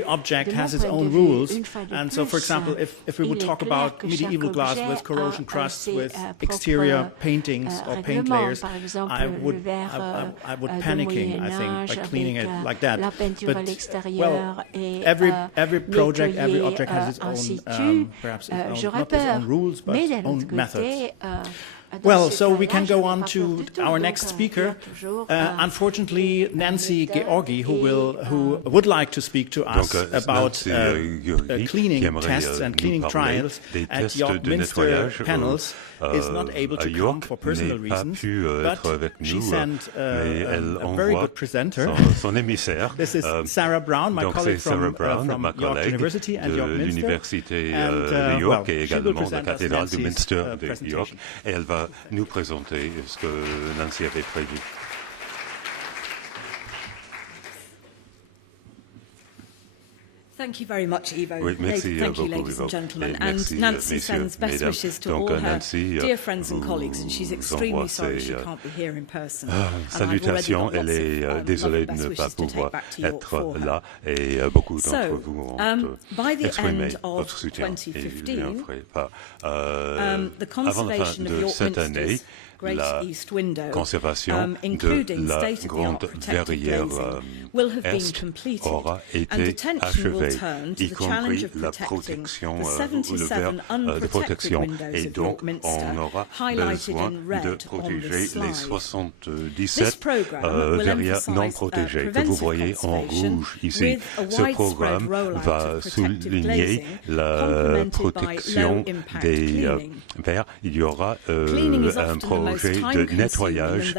object has its own rules. And so, for example, if we would talk about medieval glass with corrosion crusts, with exterior paintings or paint layers, I would panicking, I think, by cleaning it like that. But well, every project, every object has its own, perhaps its own, not its own rules, but own methods. Well, so we can go on to our next speaker. Unfortunately, Nancy Georgi, who would like to speak to us about cleaning tests and cleaning trials at York Minster panels, is not able to come for personal reasons, but she sent a very good presenter. This is Sarah Brown, my colleague from York University and York Minster, and York et she will également de la present us Cathédrale de Nancy's Minster de York, presentation. et elle va nous présenter ce que Nancy avait prévu. Thank you very much, Ivo. Oui, merci Thank you, beaucoup, ladies Ivo. and gentlemen. Et And merci, Nancy messieurs, sends best mesdames. wishes to Donc, all her Nancy, dear friends and colleagues, and she's extremely envoie sorry ses, she can't be here in person. Salutations, elle est désolée de ne pas pouvoir être là, et beaucoup d'entre vous ont exprimé votre soutien. Et je lui en ferai pas. Avant la fin de cette année, la conservation de la grande verrière Est aura été achevée, y compris la protection, le verre de protection. Et donc, on aura besoin de protéger les 77 verrières non protégées que vous voyez en rouge ici. Ce programme va souligner la protection des verres. Il y aura un projet de nettoyage,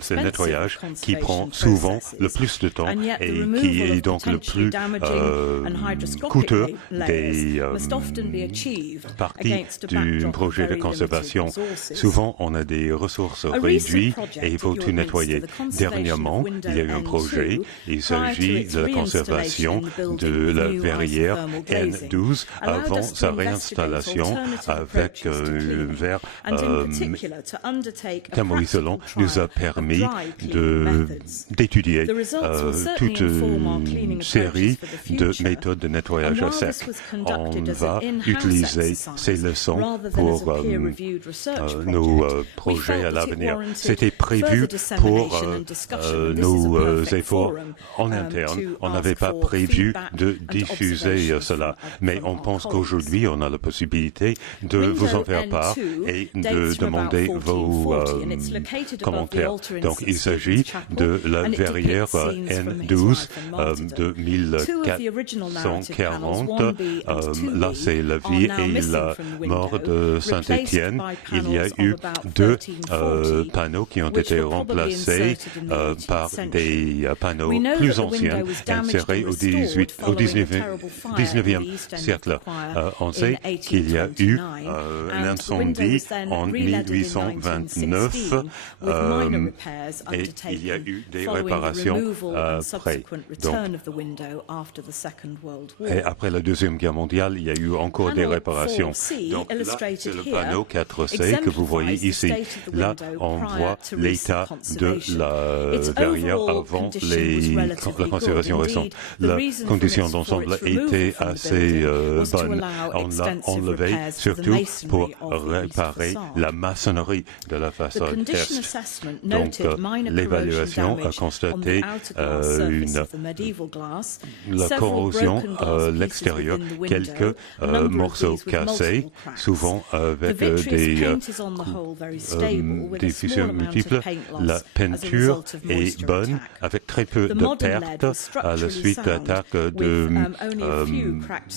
ce nettoyage qui prend souvent le plus de temps et qui est donc le plus coûteux des parties du projet de conservation. Souvent, on a des ressources réduites et il faut tout nettoyer. Dernièrement, il y a eu un projet, il s'agit de la conservation de la verrière N12 avant sa réinstallation avec un verre thermoisolant nous a permis d'étudier toute une série de méthodes de nettoyage à sec. On va utiliser ces leçons pour nos projets à l'avenir. C'était prévu pour nos efforts en interne. On n'avait pas prévu de diffuser cela, mais on pense qu'aujourd'hui, on a la possibilité de vous en faire part et de demander vos commentaires. Donc, il s'agit de la verrière N12 de 1440. Là, c'est la vie et la mort de Saint-Étienne. Il y a eu deux panneaux qui ont été remplacés par des panneaux plus anciens, insérés au 19e siècle. On sait qu'il y a eu un incendie en 1829 et il y a eu des réparations après. Donc, et après la Deuxième Guerre mondiale, il y a eu encore des réparations. Donc là, c'est le panneau 4C que vous voyez ici. Là, on voit l'état de la verrière avant la conservation récente. La condition d'ensemble était assez bonne. On l'a enlevé surtout pour réparer la maçonnerie de la façade est. Donc, l'évaluation a constaté la corrosion à l'extérieur, quelques morceaux cassés, souvent avec des fissures multiples. La peinture est bonne, avec très peu de pertes à la suite d'attaques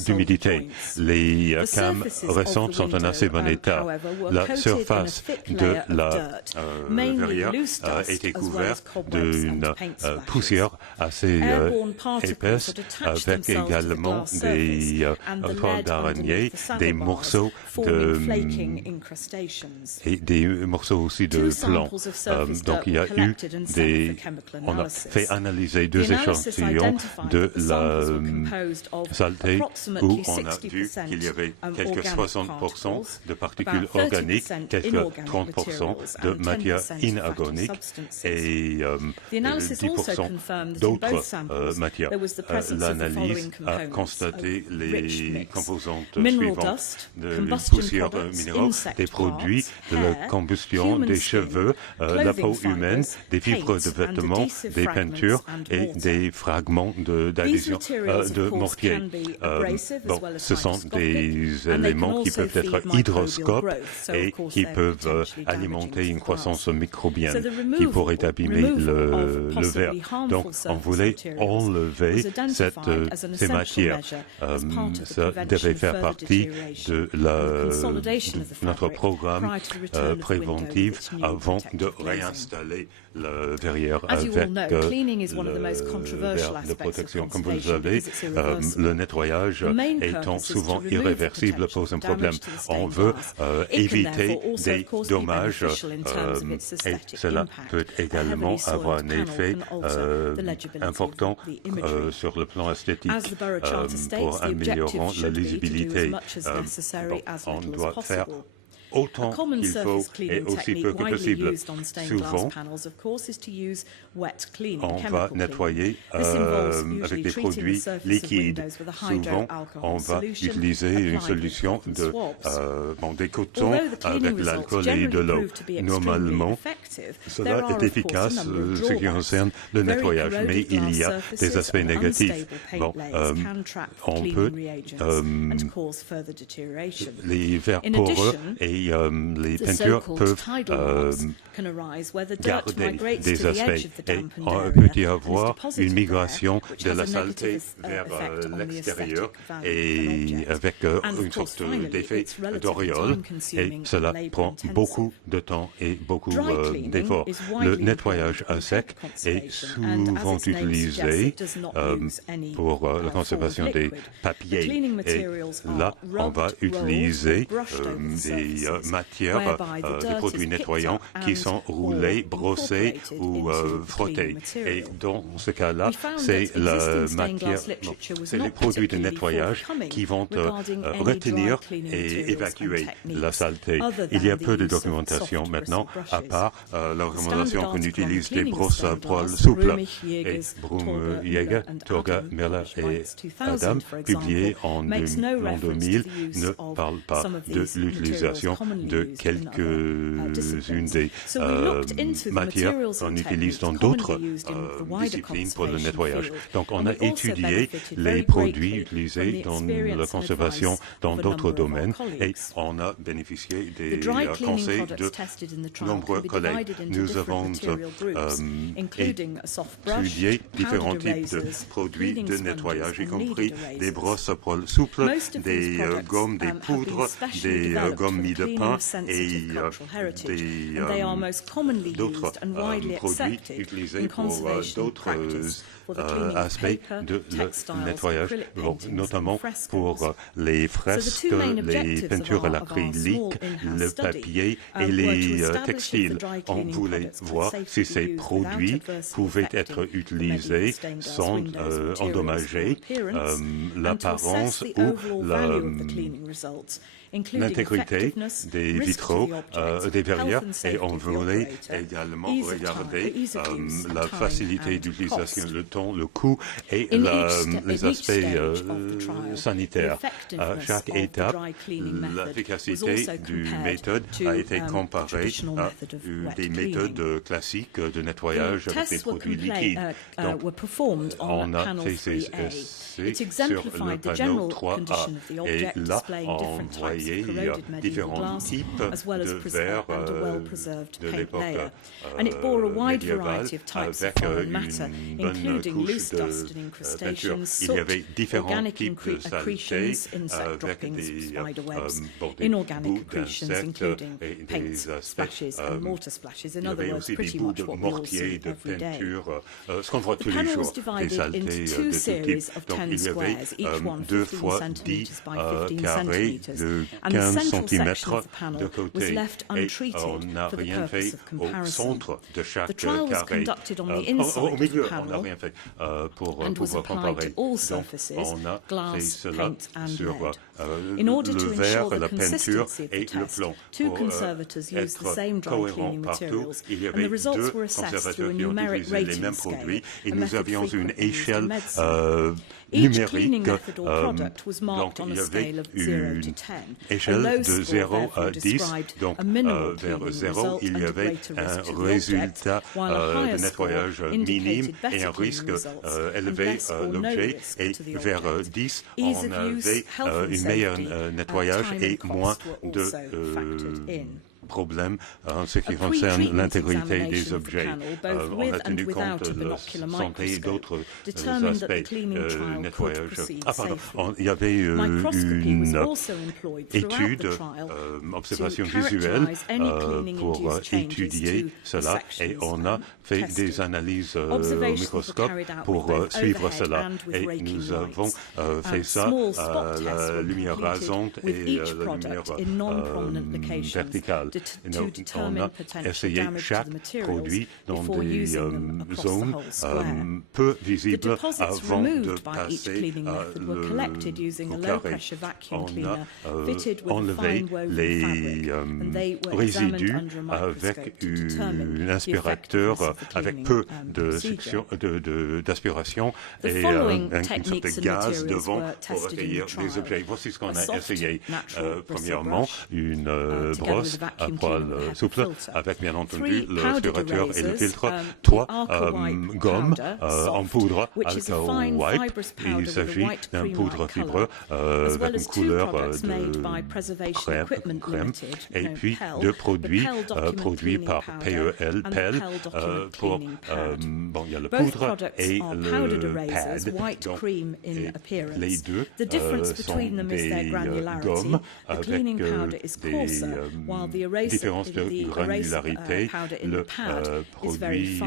d'humidité. Les cames récentes sont en assez bon état. La surface de la verrière a été couvert d'une poussière assez épaisse, avec également des toiles d'araignée, des morceaux et des morceaux aussi de plomb. Donc il y a eu on a fait analyser 2 échantillons de la saleté où on a vu qu'il y avait quelques 60% de particules organiques, quelques 30% de matière inorganique et 10% d'autres matières. L'analyse a constaté les composantes suivantes de poussières minéraux, des produits de la combustion, des cheveux, la peau humaine, des fibres de vêtements, des peintures et des fragments d'adhésion de mortier. Ce sont des éléments qui peuvent être hydroscopes et qui peuvent alimenter une croissance microbienne qui pourrait abîmer le verre. Donc, on voulait enlever ces matières. Ça devait faire partie de notre programme préventif avant de réinstaller la verrière avec le verre de protection. Comme vous le savez, le nettoyage étant souvent irréversible pose un problème. On veut éviter des dommages et cela peut également avoir un effet important sur le plan esthétique pour améliorer la lisibilité. On doit faire autant qu'il faut et aussi peu que possible. Souvent, on va nettoyer avec des produits liquides. Souvent, on va utiliser une solution des cotons avec l'alcool et de l'eau. Normalement, cela est efficace ce qui concerne le nettoyage, mais il y a des aspects négatifs. On peut les verres poreux et les peintures peuvent garder des aspects et on peut y avoir une migration de la saleté vers l'extérieur et avec une sorte d'effet d'auréole et cela prend beaucoup de temps et beaucoup d'efforts. Le nettoyage à sec est souvent utilisé pour la conservation des papiers et là on va utiliser des matières, des produits nettoyants qui sont roulés, brossés ou frottés. Et dans ce cas-là, c'est la matière, c'est les produits de nettoyage qui vont retenir et évacuer la saleté. Il y a peu de documentation maintenant, à part la recommandation qu'on utilise des brosses à poils souples. Et Brumjäger, Torga, Merla et Adam, publié en 2000, ne parlent pas de l'utilisation de quelques-unes des matières qu'on utilise dans d'autres disciplines pour le nettoyage. Donc, on a étudié les produits utilisés dans la conservation dans d'autres domaines et on a bénéficié des conseils de nombreux collègues. Nous avons étudié différents types de produits de nettoyage, y compris des brosses à poils souples, des gommes, des poudres, des gommes mis de pain et d'autres produits utilisés pour d'autres aspects de le nettoyage, notamment pour les fresques, les peintures à l'acrylique, le papier et les textiles. On voulait voir si ces produits pouvaient être utilisés sans endommager l'apparence ou l'intégrité des vitraux, des verrières, et on voulait également regarder la facilité d'utilisation, le temps, le coût et les aspects sanitaires. À chaque étape, l'efficacité du méthode a été comparée à des méthodes classiques de nettoyage avec des produits liquides. Donc, on a fait ces essais sur le panneau 3A et là, on voit travaillé différents types de verre de l'époque médiévale avec une bonne couche de peinture. Il y avait différents types de saletés avec des bouts d'insectes et des aspects. Il y avait aussi des bouts de mortier, de peinture, ce qu'on voit tous les jours, des saletés de tout type. Donc il y avait 2 fois 10 carrés de 15 cm de côté. Et on n'a rien fait au centre de chaque carré. Au milieu, on n'a rien fait pour pouvoir comparer. Donc on a fait cela sur le verre, la peinture et le plomb. Pour être cohérent partout, il y avait 2 conservateurs qui ont utilisé les mêmes produits et nous avions une échelle numérique. Donc il y avait une échelle de 0 à 10. Donc vers 0, il y avait un résultat de nettoyage minime et un risque élevé de l'objet. Et vers 10, on avait un meilleur nettoyage et moins de problème en ce qui concerne l'intégrité des objets. On a tenu compte de la santé et d'autres aspects. Nettoyage. Il y avait une étude, observation visuelle pour étudier cela et on a fait des analyses au microscope pour suivre cela. Et nous avons fait ça à la lumière rasante et la lumière verticale. On a essayé chaque produit dans des zones peu visibles avant de passer le carré. On a enlevé les résidus avec un aspirateur avec peu d'aspiration et une sorte de gaz devant pour accueillir les objets. Voici ce qu'on a essayé. Premièrement, une brosse à poil souple avec bien entendu l'aspirateur et le filtre. 3 gommes en poudre alcohol wipe. Il s'agit d'un poudre fibreux avec une couleur de crème. Et puis 2 produits produits par PEL, PEL pour il y a le poudre et le pad. Donc, les 2 sont des gommes avec des différences de granularité. Le produit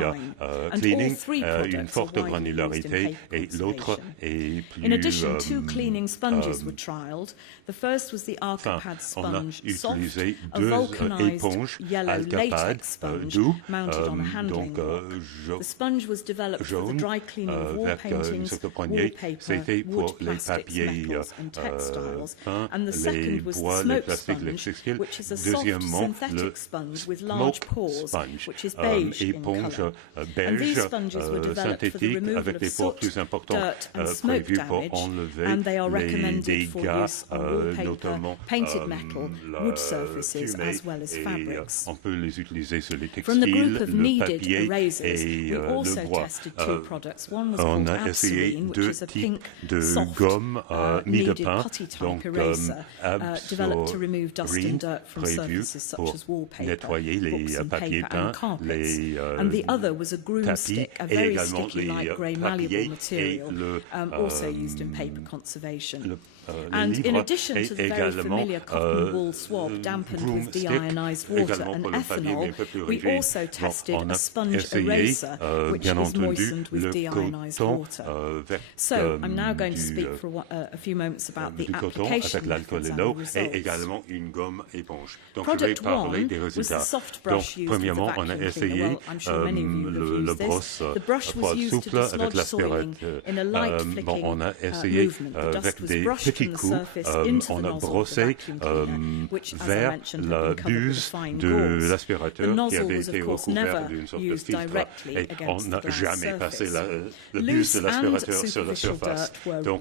cleaning a une forte granularité et l'autre est plus... In addition, 2 cleaning sponges were trialed. The first was the Arcapad sponge, soft, a vulcanized yellow latex sponge mounted on a handling block. The sponge was developed for the dry cleaning of wall paintings, wallpaper, wood, plastic, metals and textiles. And the second was the smoke sponge, which is a soft synthetic sponge with large pores, which is beige in colour. And these sponges were developed for the removal of soot, dirt and smoke damage, and they are recommended for use on wallpaper, painted metal, wood surfaces as well as fabrics. On peut les utiliser sur les textiles, From the group of le kneaded papier erasers, et we also le bois. tested 2 products. One was On called a essayé Absoline, which 2 is a types pink, de soft, gomme mis de kneaded pain, putty-type eraser, developed to remove dust and dirt from prévu surfaces such pour as wallpaper, nettoyer les books and papiers paper and peints, carpets. les And the other was a tapis broomstick, a et very également sticky, les light grey, malleable papiers et material, le also used in paper conservation. And in addition to the very familiar cotton wool swab dampened with deionized water and ethanol, we also tested a sponge eraser, which is moistened with deionized water. So I'm now going to speak for a few moments about the application methods and the results. Product 1 was the soft brush used with the vacuum cleaner. Well, I'm sure many of you have used this. The brush was used to dislodge soiling in a light flicking movement. The dust was brushed from the surface into the nozzle of the vacuum cleaner, which, as I mentioned, had been covered with fine gauze. The nozzle was, of course, never used directly against the glass surface. Loose and superficial dirt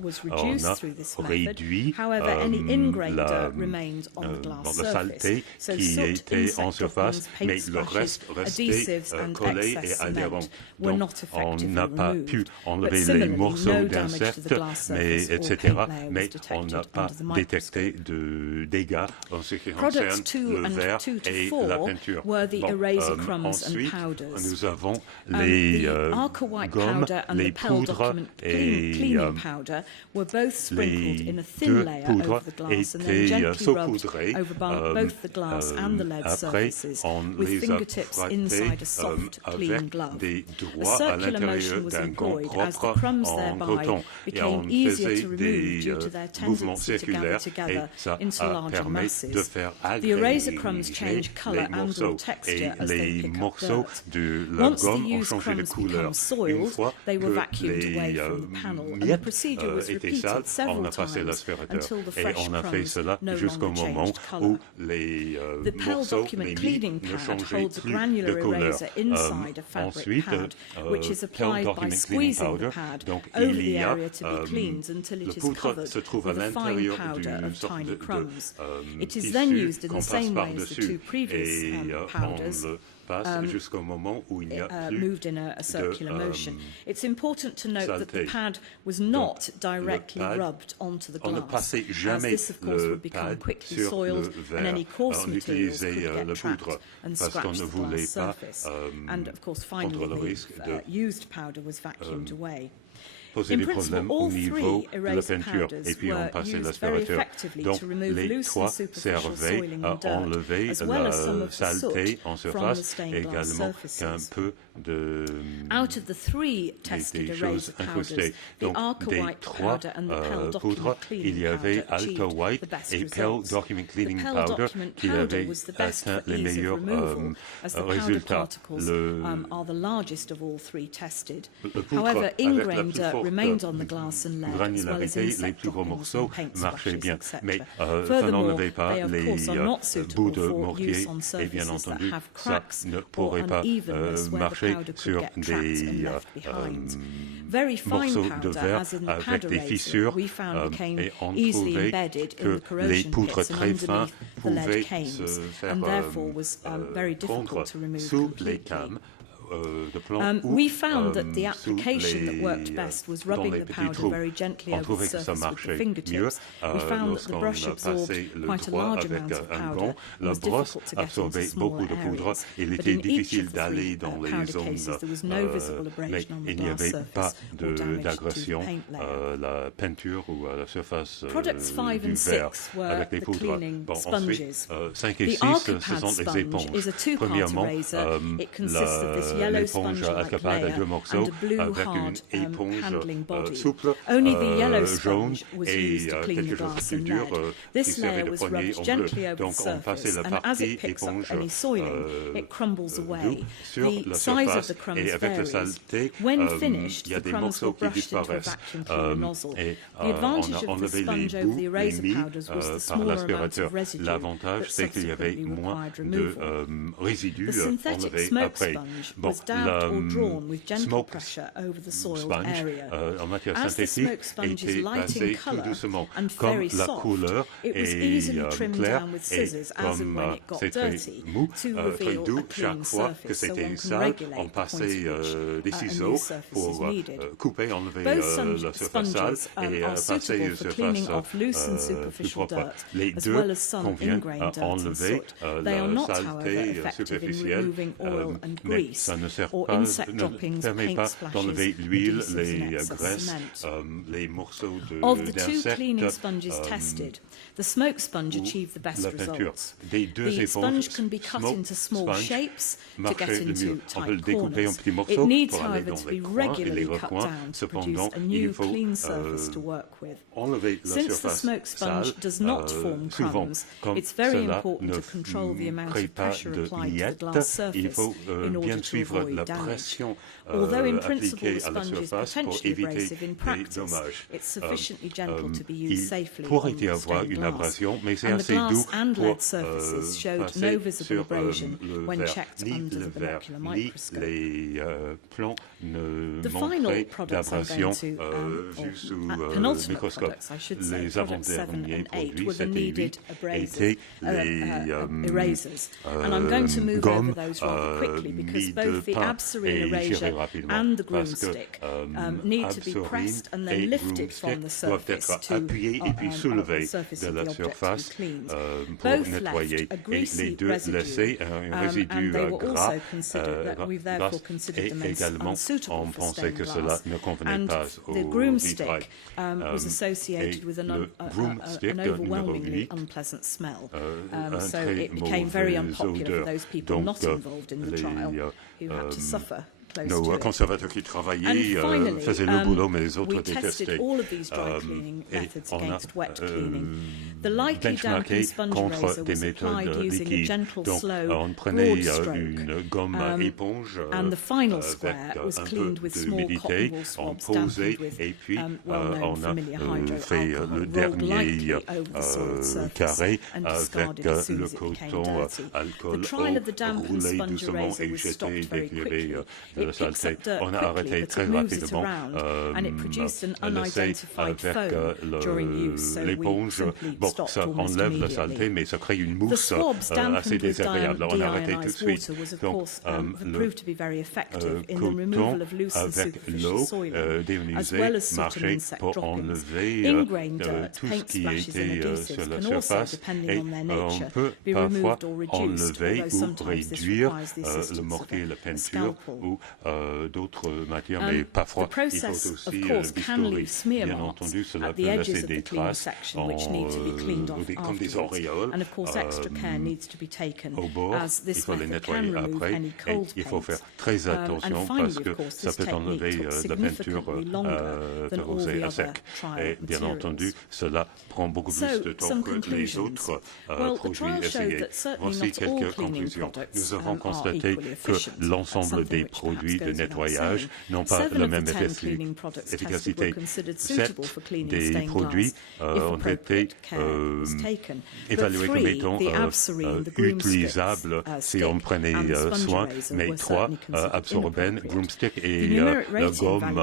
was reduced through this method. However, any ingrained dirt remained on the glass surface. So soot, insect oils, paint splashes, adhesives and excess cement were not effectively removed. But similarly, no damage to the glass surface or paint layer was detected. on n'a pas détecté de dégâts en ce qui concerne le verre et la peinture. Ensuite, nous avons les gommes, les poudres et les deux poudres étaient saupoudrées. Après, on les a frottés avec des doigts à l'intérieur d'un gant propre en coton. Et on faisait des mouvements circulaires et ça permet de faire agréger les morceaux. Et les morceaux de la gomme ont changé de couleur. Une fois que les miettes étaient sales, on a passé l'aspirateur. Et on a fait cela jusqu'au moment où les morceaux, les miettes ne changeaient plus de couleur. Ensuite, Pale Document Cleaning Powder, donc il y a le poudre se trouve à l'intérieur d'une sorte de tissu qu'on passe par-dessus et on le passe jusqu'au moment où il n'y a plus It's important to note that the pad was not directly rubbed onto the glass, on ne passait jamais le pad sur le verre. On utilisait la poudre parce qu'on ne voulait pas prendre le risque de poser des problèmes au niveau de la peinture. Et puis on passait l'aspirateur. Donc les trois servaient à enlever la saleté en surface, également qu'un peu de des choses incrustées. Donc des trois poudres, il y avait Alta White et Pale Document Cleaning Powder qui avaient atteint les meilleurs résultats. Le poudre avec la plus forte granularité, les plus gros morceaux marchaient bien. Mais ça n'enlevait pas les bouts de mortier et bien entendu, ça ne pourrait pas marcher sur des morceaux de verre avec des fissures et on trouvait que les poudres très fins pouvaient se faire fondre sous les cames. We found that the application that worked best was rubbing the powder very gently over the surface with the fingertips. We found that the brush absorbed quite a large amount of powder. It was difficult to get into smaller areas. But in each of the three powder cases, there was no visible abrasion on the glass surface or damage to the paint layer. La peinture ou à la surface Products 5 and 6 were the cleaning sponges. 5 et 6, ce sont les éponges. Is a two-part eraser. It consists of this yellow sponge-like layer and a blue hard handling body. Only the yellow sponge was used to clean the glass and lead. This layer was rubbed gently over the surface, and as it picks up any soiling, it crumbles away. The size of the crumbs varies. When finished, the crumbs were brushed into a vacuum cleaner nozzle. The advantage of the sponge over the eraser powders was the smaller amount of residue that subsequently required removal. The synthetic smoke sponge was dabbed or drawn with gentle pressure over the soiled area. As the smoke sponge is light in colour and very soft, it was easily trimmed down with scissors as and when it got dirty to reveal a clean surface, so one can regulate the point at which a new surface is needed. Both sponges are suitable for cleaning off loose and superficial dirt, as well as some ingrained dirt and soot. They are not, however, effective in removing oil and grease, or insect droppings, paint splashes, adhesives and excess cement. Of the two cleaning sponges tested, the smoke sponge achieved the best results. The sponge can be cut into small shapes to get into tight corners. It needs, however, to be regularly cut down to produce a new clean surface to work with. Since the smoke sponge does not form crumbs, it's very important to control the amount of pressure applied to the glass surface in order to avoid damage. Although in principle the sponge is potentially abrasive, in practice it's sufficiently gentle to be used safely on stained glass. And the glass and lead surfaces showed no visible abrasion when checked under the binocular microscope. The final products I'm going to, penultimate products I should say, products 7 and 8 were the needed erasers. And I'm going to move over those rather quickly because both de pain. Et j'irai rapidement parce que absorine et broomstick doivent être appuyés et puis soulevés de la surface pour nettoyer. Et les deux laisser un résidu gras et également on pensait que cela ne convenait pas au vitrail. Et le broomstick numéro 8 un très mauvaise odeur. Donc nos conservateurs qui travaillaient faisaient le boulot, mais les autres détestaient. Et on a benchmarké contre des méthodes liquides. Donc, on prenait une gomme éponge avec un peu d'humidité, on posait, et puis on a fait le dernier carré avec le coton alcool roulé doucement et jeté dès qu'il y avait de la saleté. On a arrêté très rapidement l'essai avec l'éponge. Bon, ça enlève la saleté, mais ça crée une mousse assez désagréable. On a arrêté tout de suite. Donc, le coton avec l'eau déionisée marchait pour enlever tout ce qui était sur la surface. Et on peut parfois enlever ou réduire le mortier et la peinture ou d'autres matières, mais parfois il faut aussi bistouri. Bien entendu, cela peut laisser des traces comme des auréoles au bord. Il faut les nettoyer après et il faut faire très attention parce que ça peut enlever la peinture rosée à sec. Et bien entendu, cela prend beaucoup plus de temps que les autres produits essayés. Voici quelques conclusions. Nous avons constaté que l'ensemble des produits de nettoyage n'ont pas la même efficacité. 7 des produits ont été évalués comme étant utilisables si on prenait soin, mais 3, absorbène, broomstick et la gomme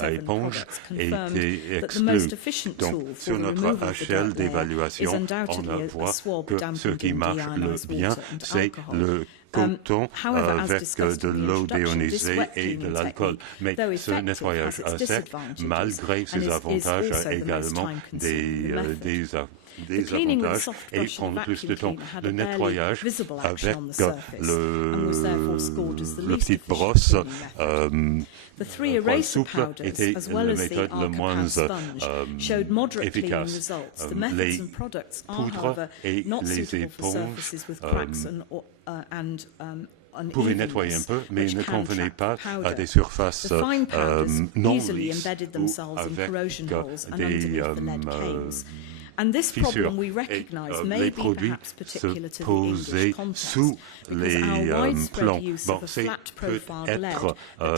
à éponge étaient exclus. Donc, sur notre échelle d'évaluation, on voit que ce qui marche le bien, c'est le coton avec de l'eau déionisée et de l'alcool. Mais ce nettoyage à sec, malgré ses avantages, a également des avantages et prend plus de temps. Le nettoyage avec le petite brosse poil souple était la méthode la moins efficace. Les poudres et les éponges pouvaient nettoyer un peu, mais ne convenaient pas à des surfaces non lisses ou avec des fissures. Et les produits se posaient sous les plombs. Bon, c'est peut-être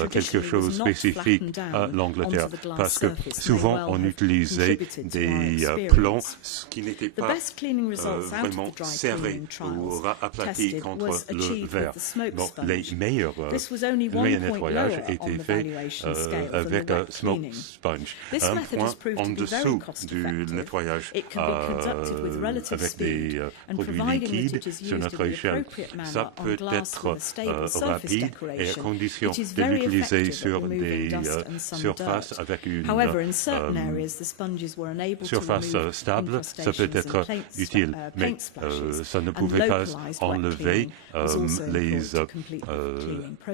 quelque chose de spécifique à l'Angleterre, parce que souvent on utilisait des plombs qui n'étaient pas vraiment serrés ou aplatis contre le verre. Bon, les meilleurs nettoyages étaient faits avec un smoke sponge, un point en dessous du nettoyage avec des produits liquides sur notre échelle. Ça peut être rapide et à condition de l'utiliser sur des surfaces avec une surface stable, ça peut être utile, mais ça ne pouvait pas enlever les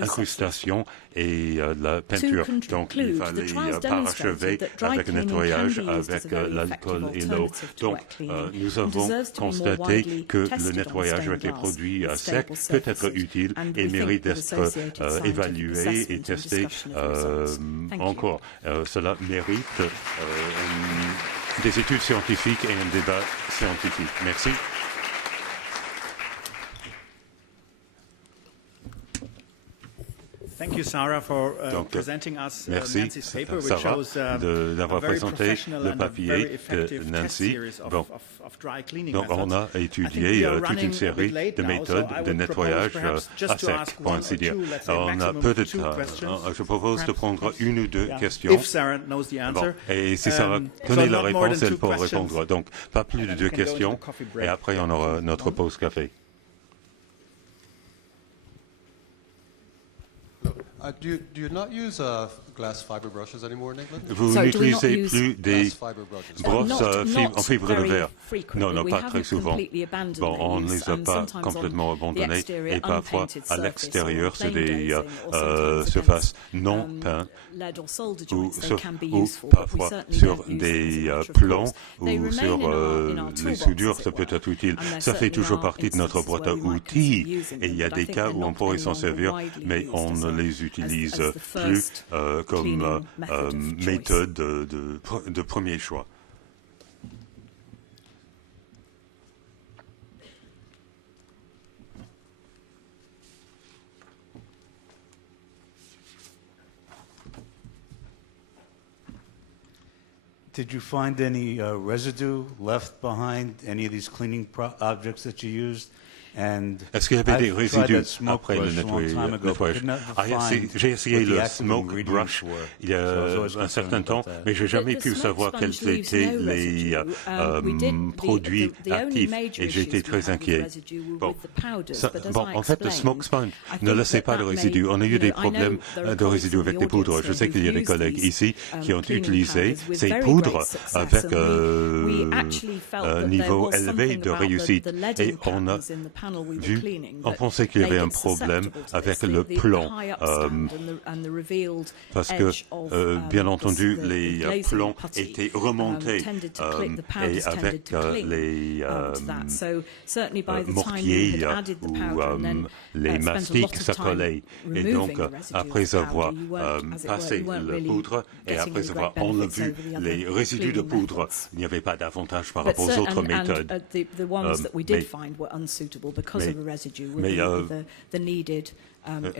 incrustations et la peinture. Donc il fallait parachever avec un nettoyage avec l'alcool et l'eau. Donc, nous avons constaté que le nettoyage avec les produits secs peut être utile et mérite d'être évalué et testé encore. Cela mérite des études scientifiques et un débat scientifique. Merci. Thank you, Sarah, for presenting us merci, Nancy's paper, which Sarah, shows d'avoir présenté le papier de Nancy. Bon. Donc, on a étudié toute une série de méthodes de nettoyage à sec, pour ainsi dire. On a peut-être, je propose de prendre une ou deux questions. Bon. Et si Sarah connaît la réponse, elle pourra répondre. Donc, pas plus de 2 questions. Et après, on aura notre pause café. Do you not use glass fiber brushes anymore in England? Vous n'utilisez plus des brosses en fibre de verre? Non, non, pas très souvent. Bon, on ne les a pas complètement abandonnées et parfois à l'extérieur, c'est des surfaces non peintes ou parfois sur des plombs ou sur les soudures, ça peut être utile. Ça fait toujours partie de notre boîte à outils et il y a des cas où on pourrait s'en servir, mais on ne les utilise plus comme méthode de premier choix. Did you find any residue left behind any of these cleaning objects that you used? Est-ce qu'il y avait des résidus après le nettoyage? J'ai essayé le smoke brush il y a un certain temps, mais je n'ai jamais pu savoir quels étaient les produits actifs et j'ai été très inquiet. Bon, en fait, le smoke sponge ne laissait pas de résidus. On a eu des problèmes de résidus avec des poudres. Je sais qu'il y a des collègues ici qui ont utilisé ces poudres avec un niveau élevé de réussite et on a on pensait qu'il y avait un problème avec le plomb, parce que, bien entendu, les plombs étaient remontés et avec les mortiers ou les mastiques, ça collait. Et donc, après avoir passé la poudre et après avoir enlevé les résidus de poudre, il n'y avait pas d'avantage par rapport aux autres méthodes. Mais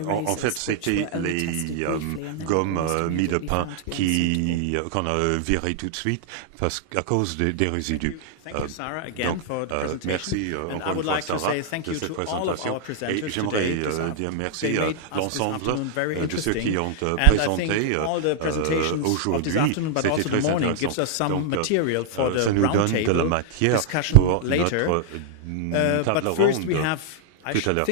en fait, c'était les gommes mis de pain qu'on a virées tout de suite à cause des résidus. Donc, merci encore une fois, Sarah, de cette présentation. Et j'aimerais dire merci à l'ensemble de ceux qui ont présenté aujourd'hui. C'était très intéressant. Donc, ça nous donne de la matière pour notre table ronde tout à l'heure.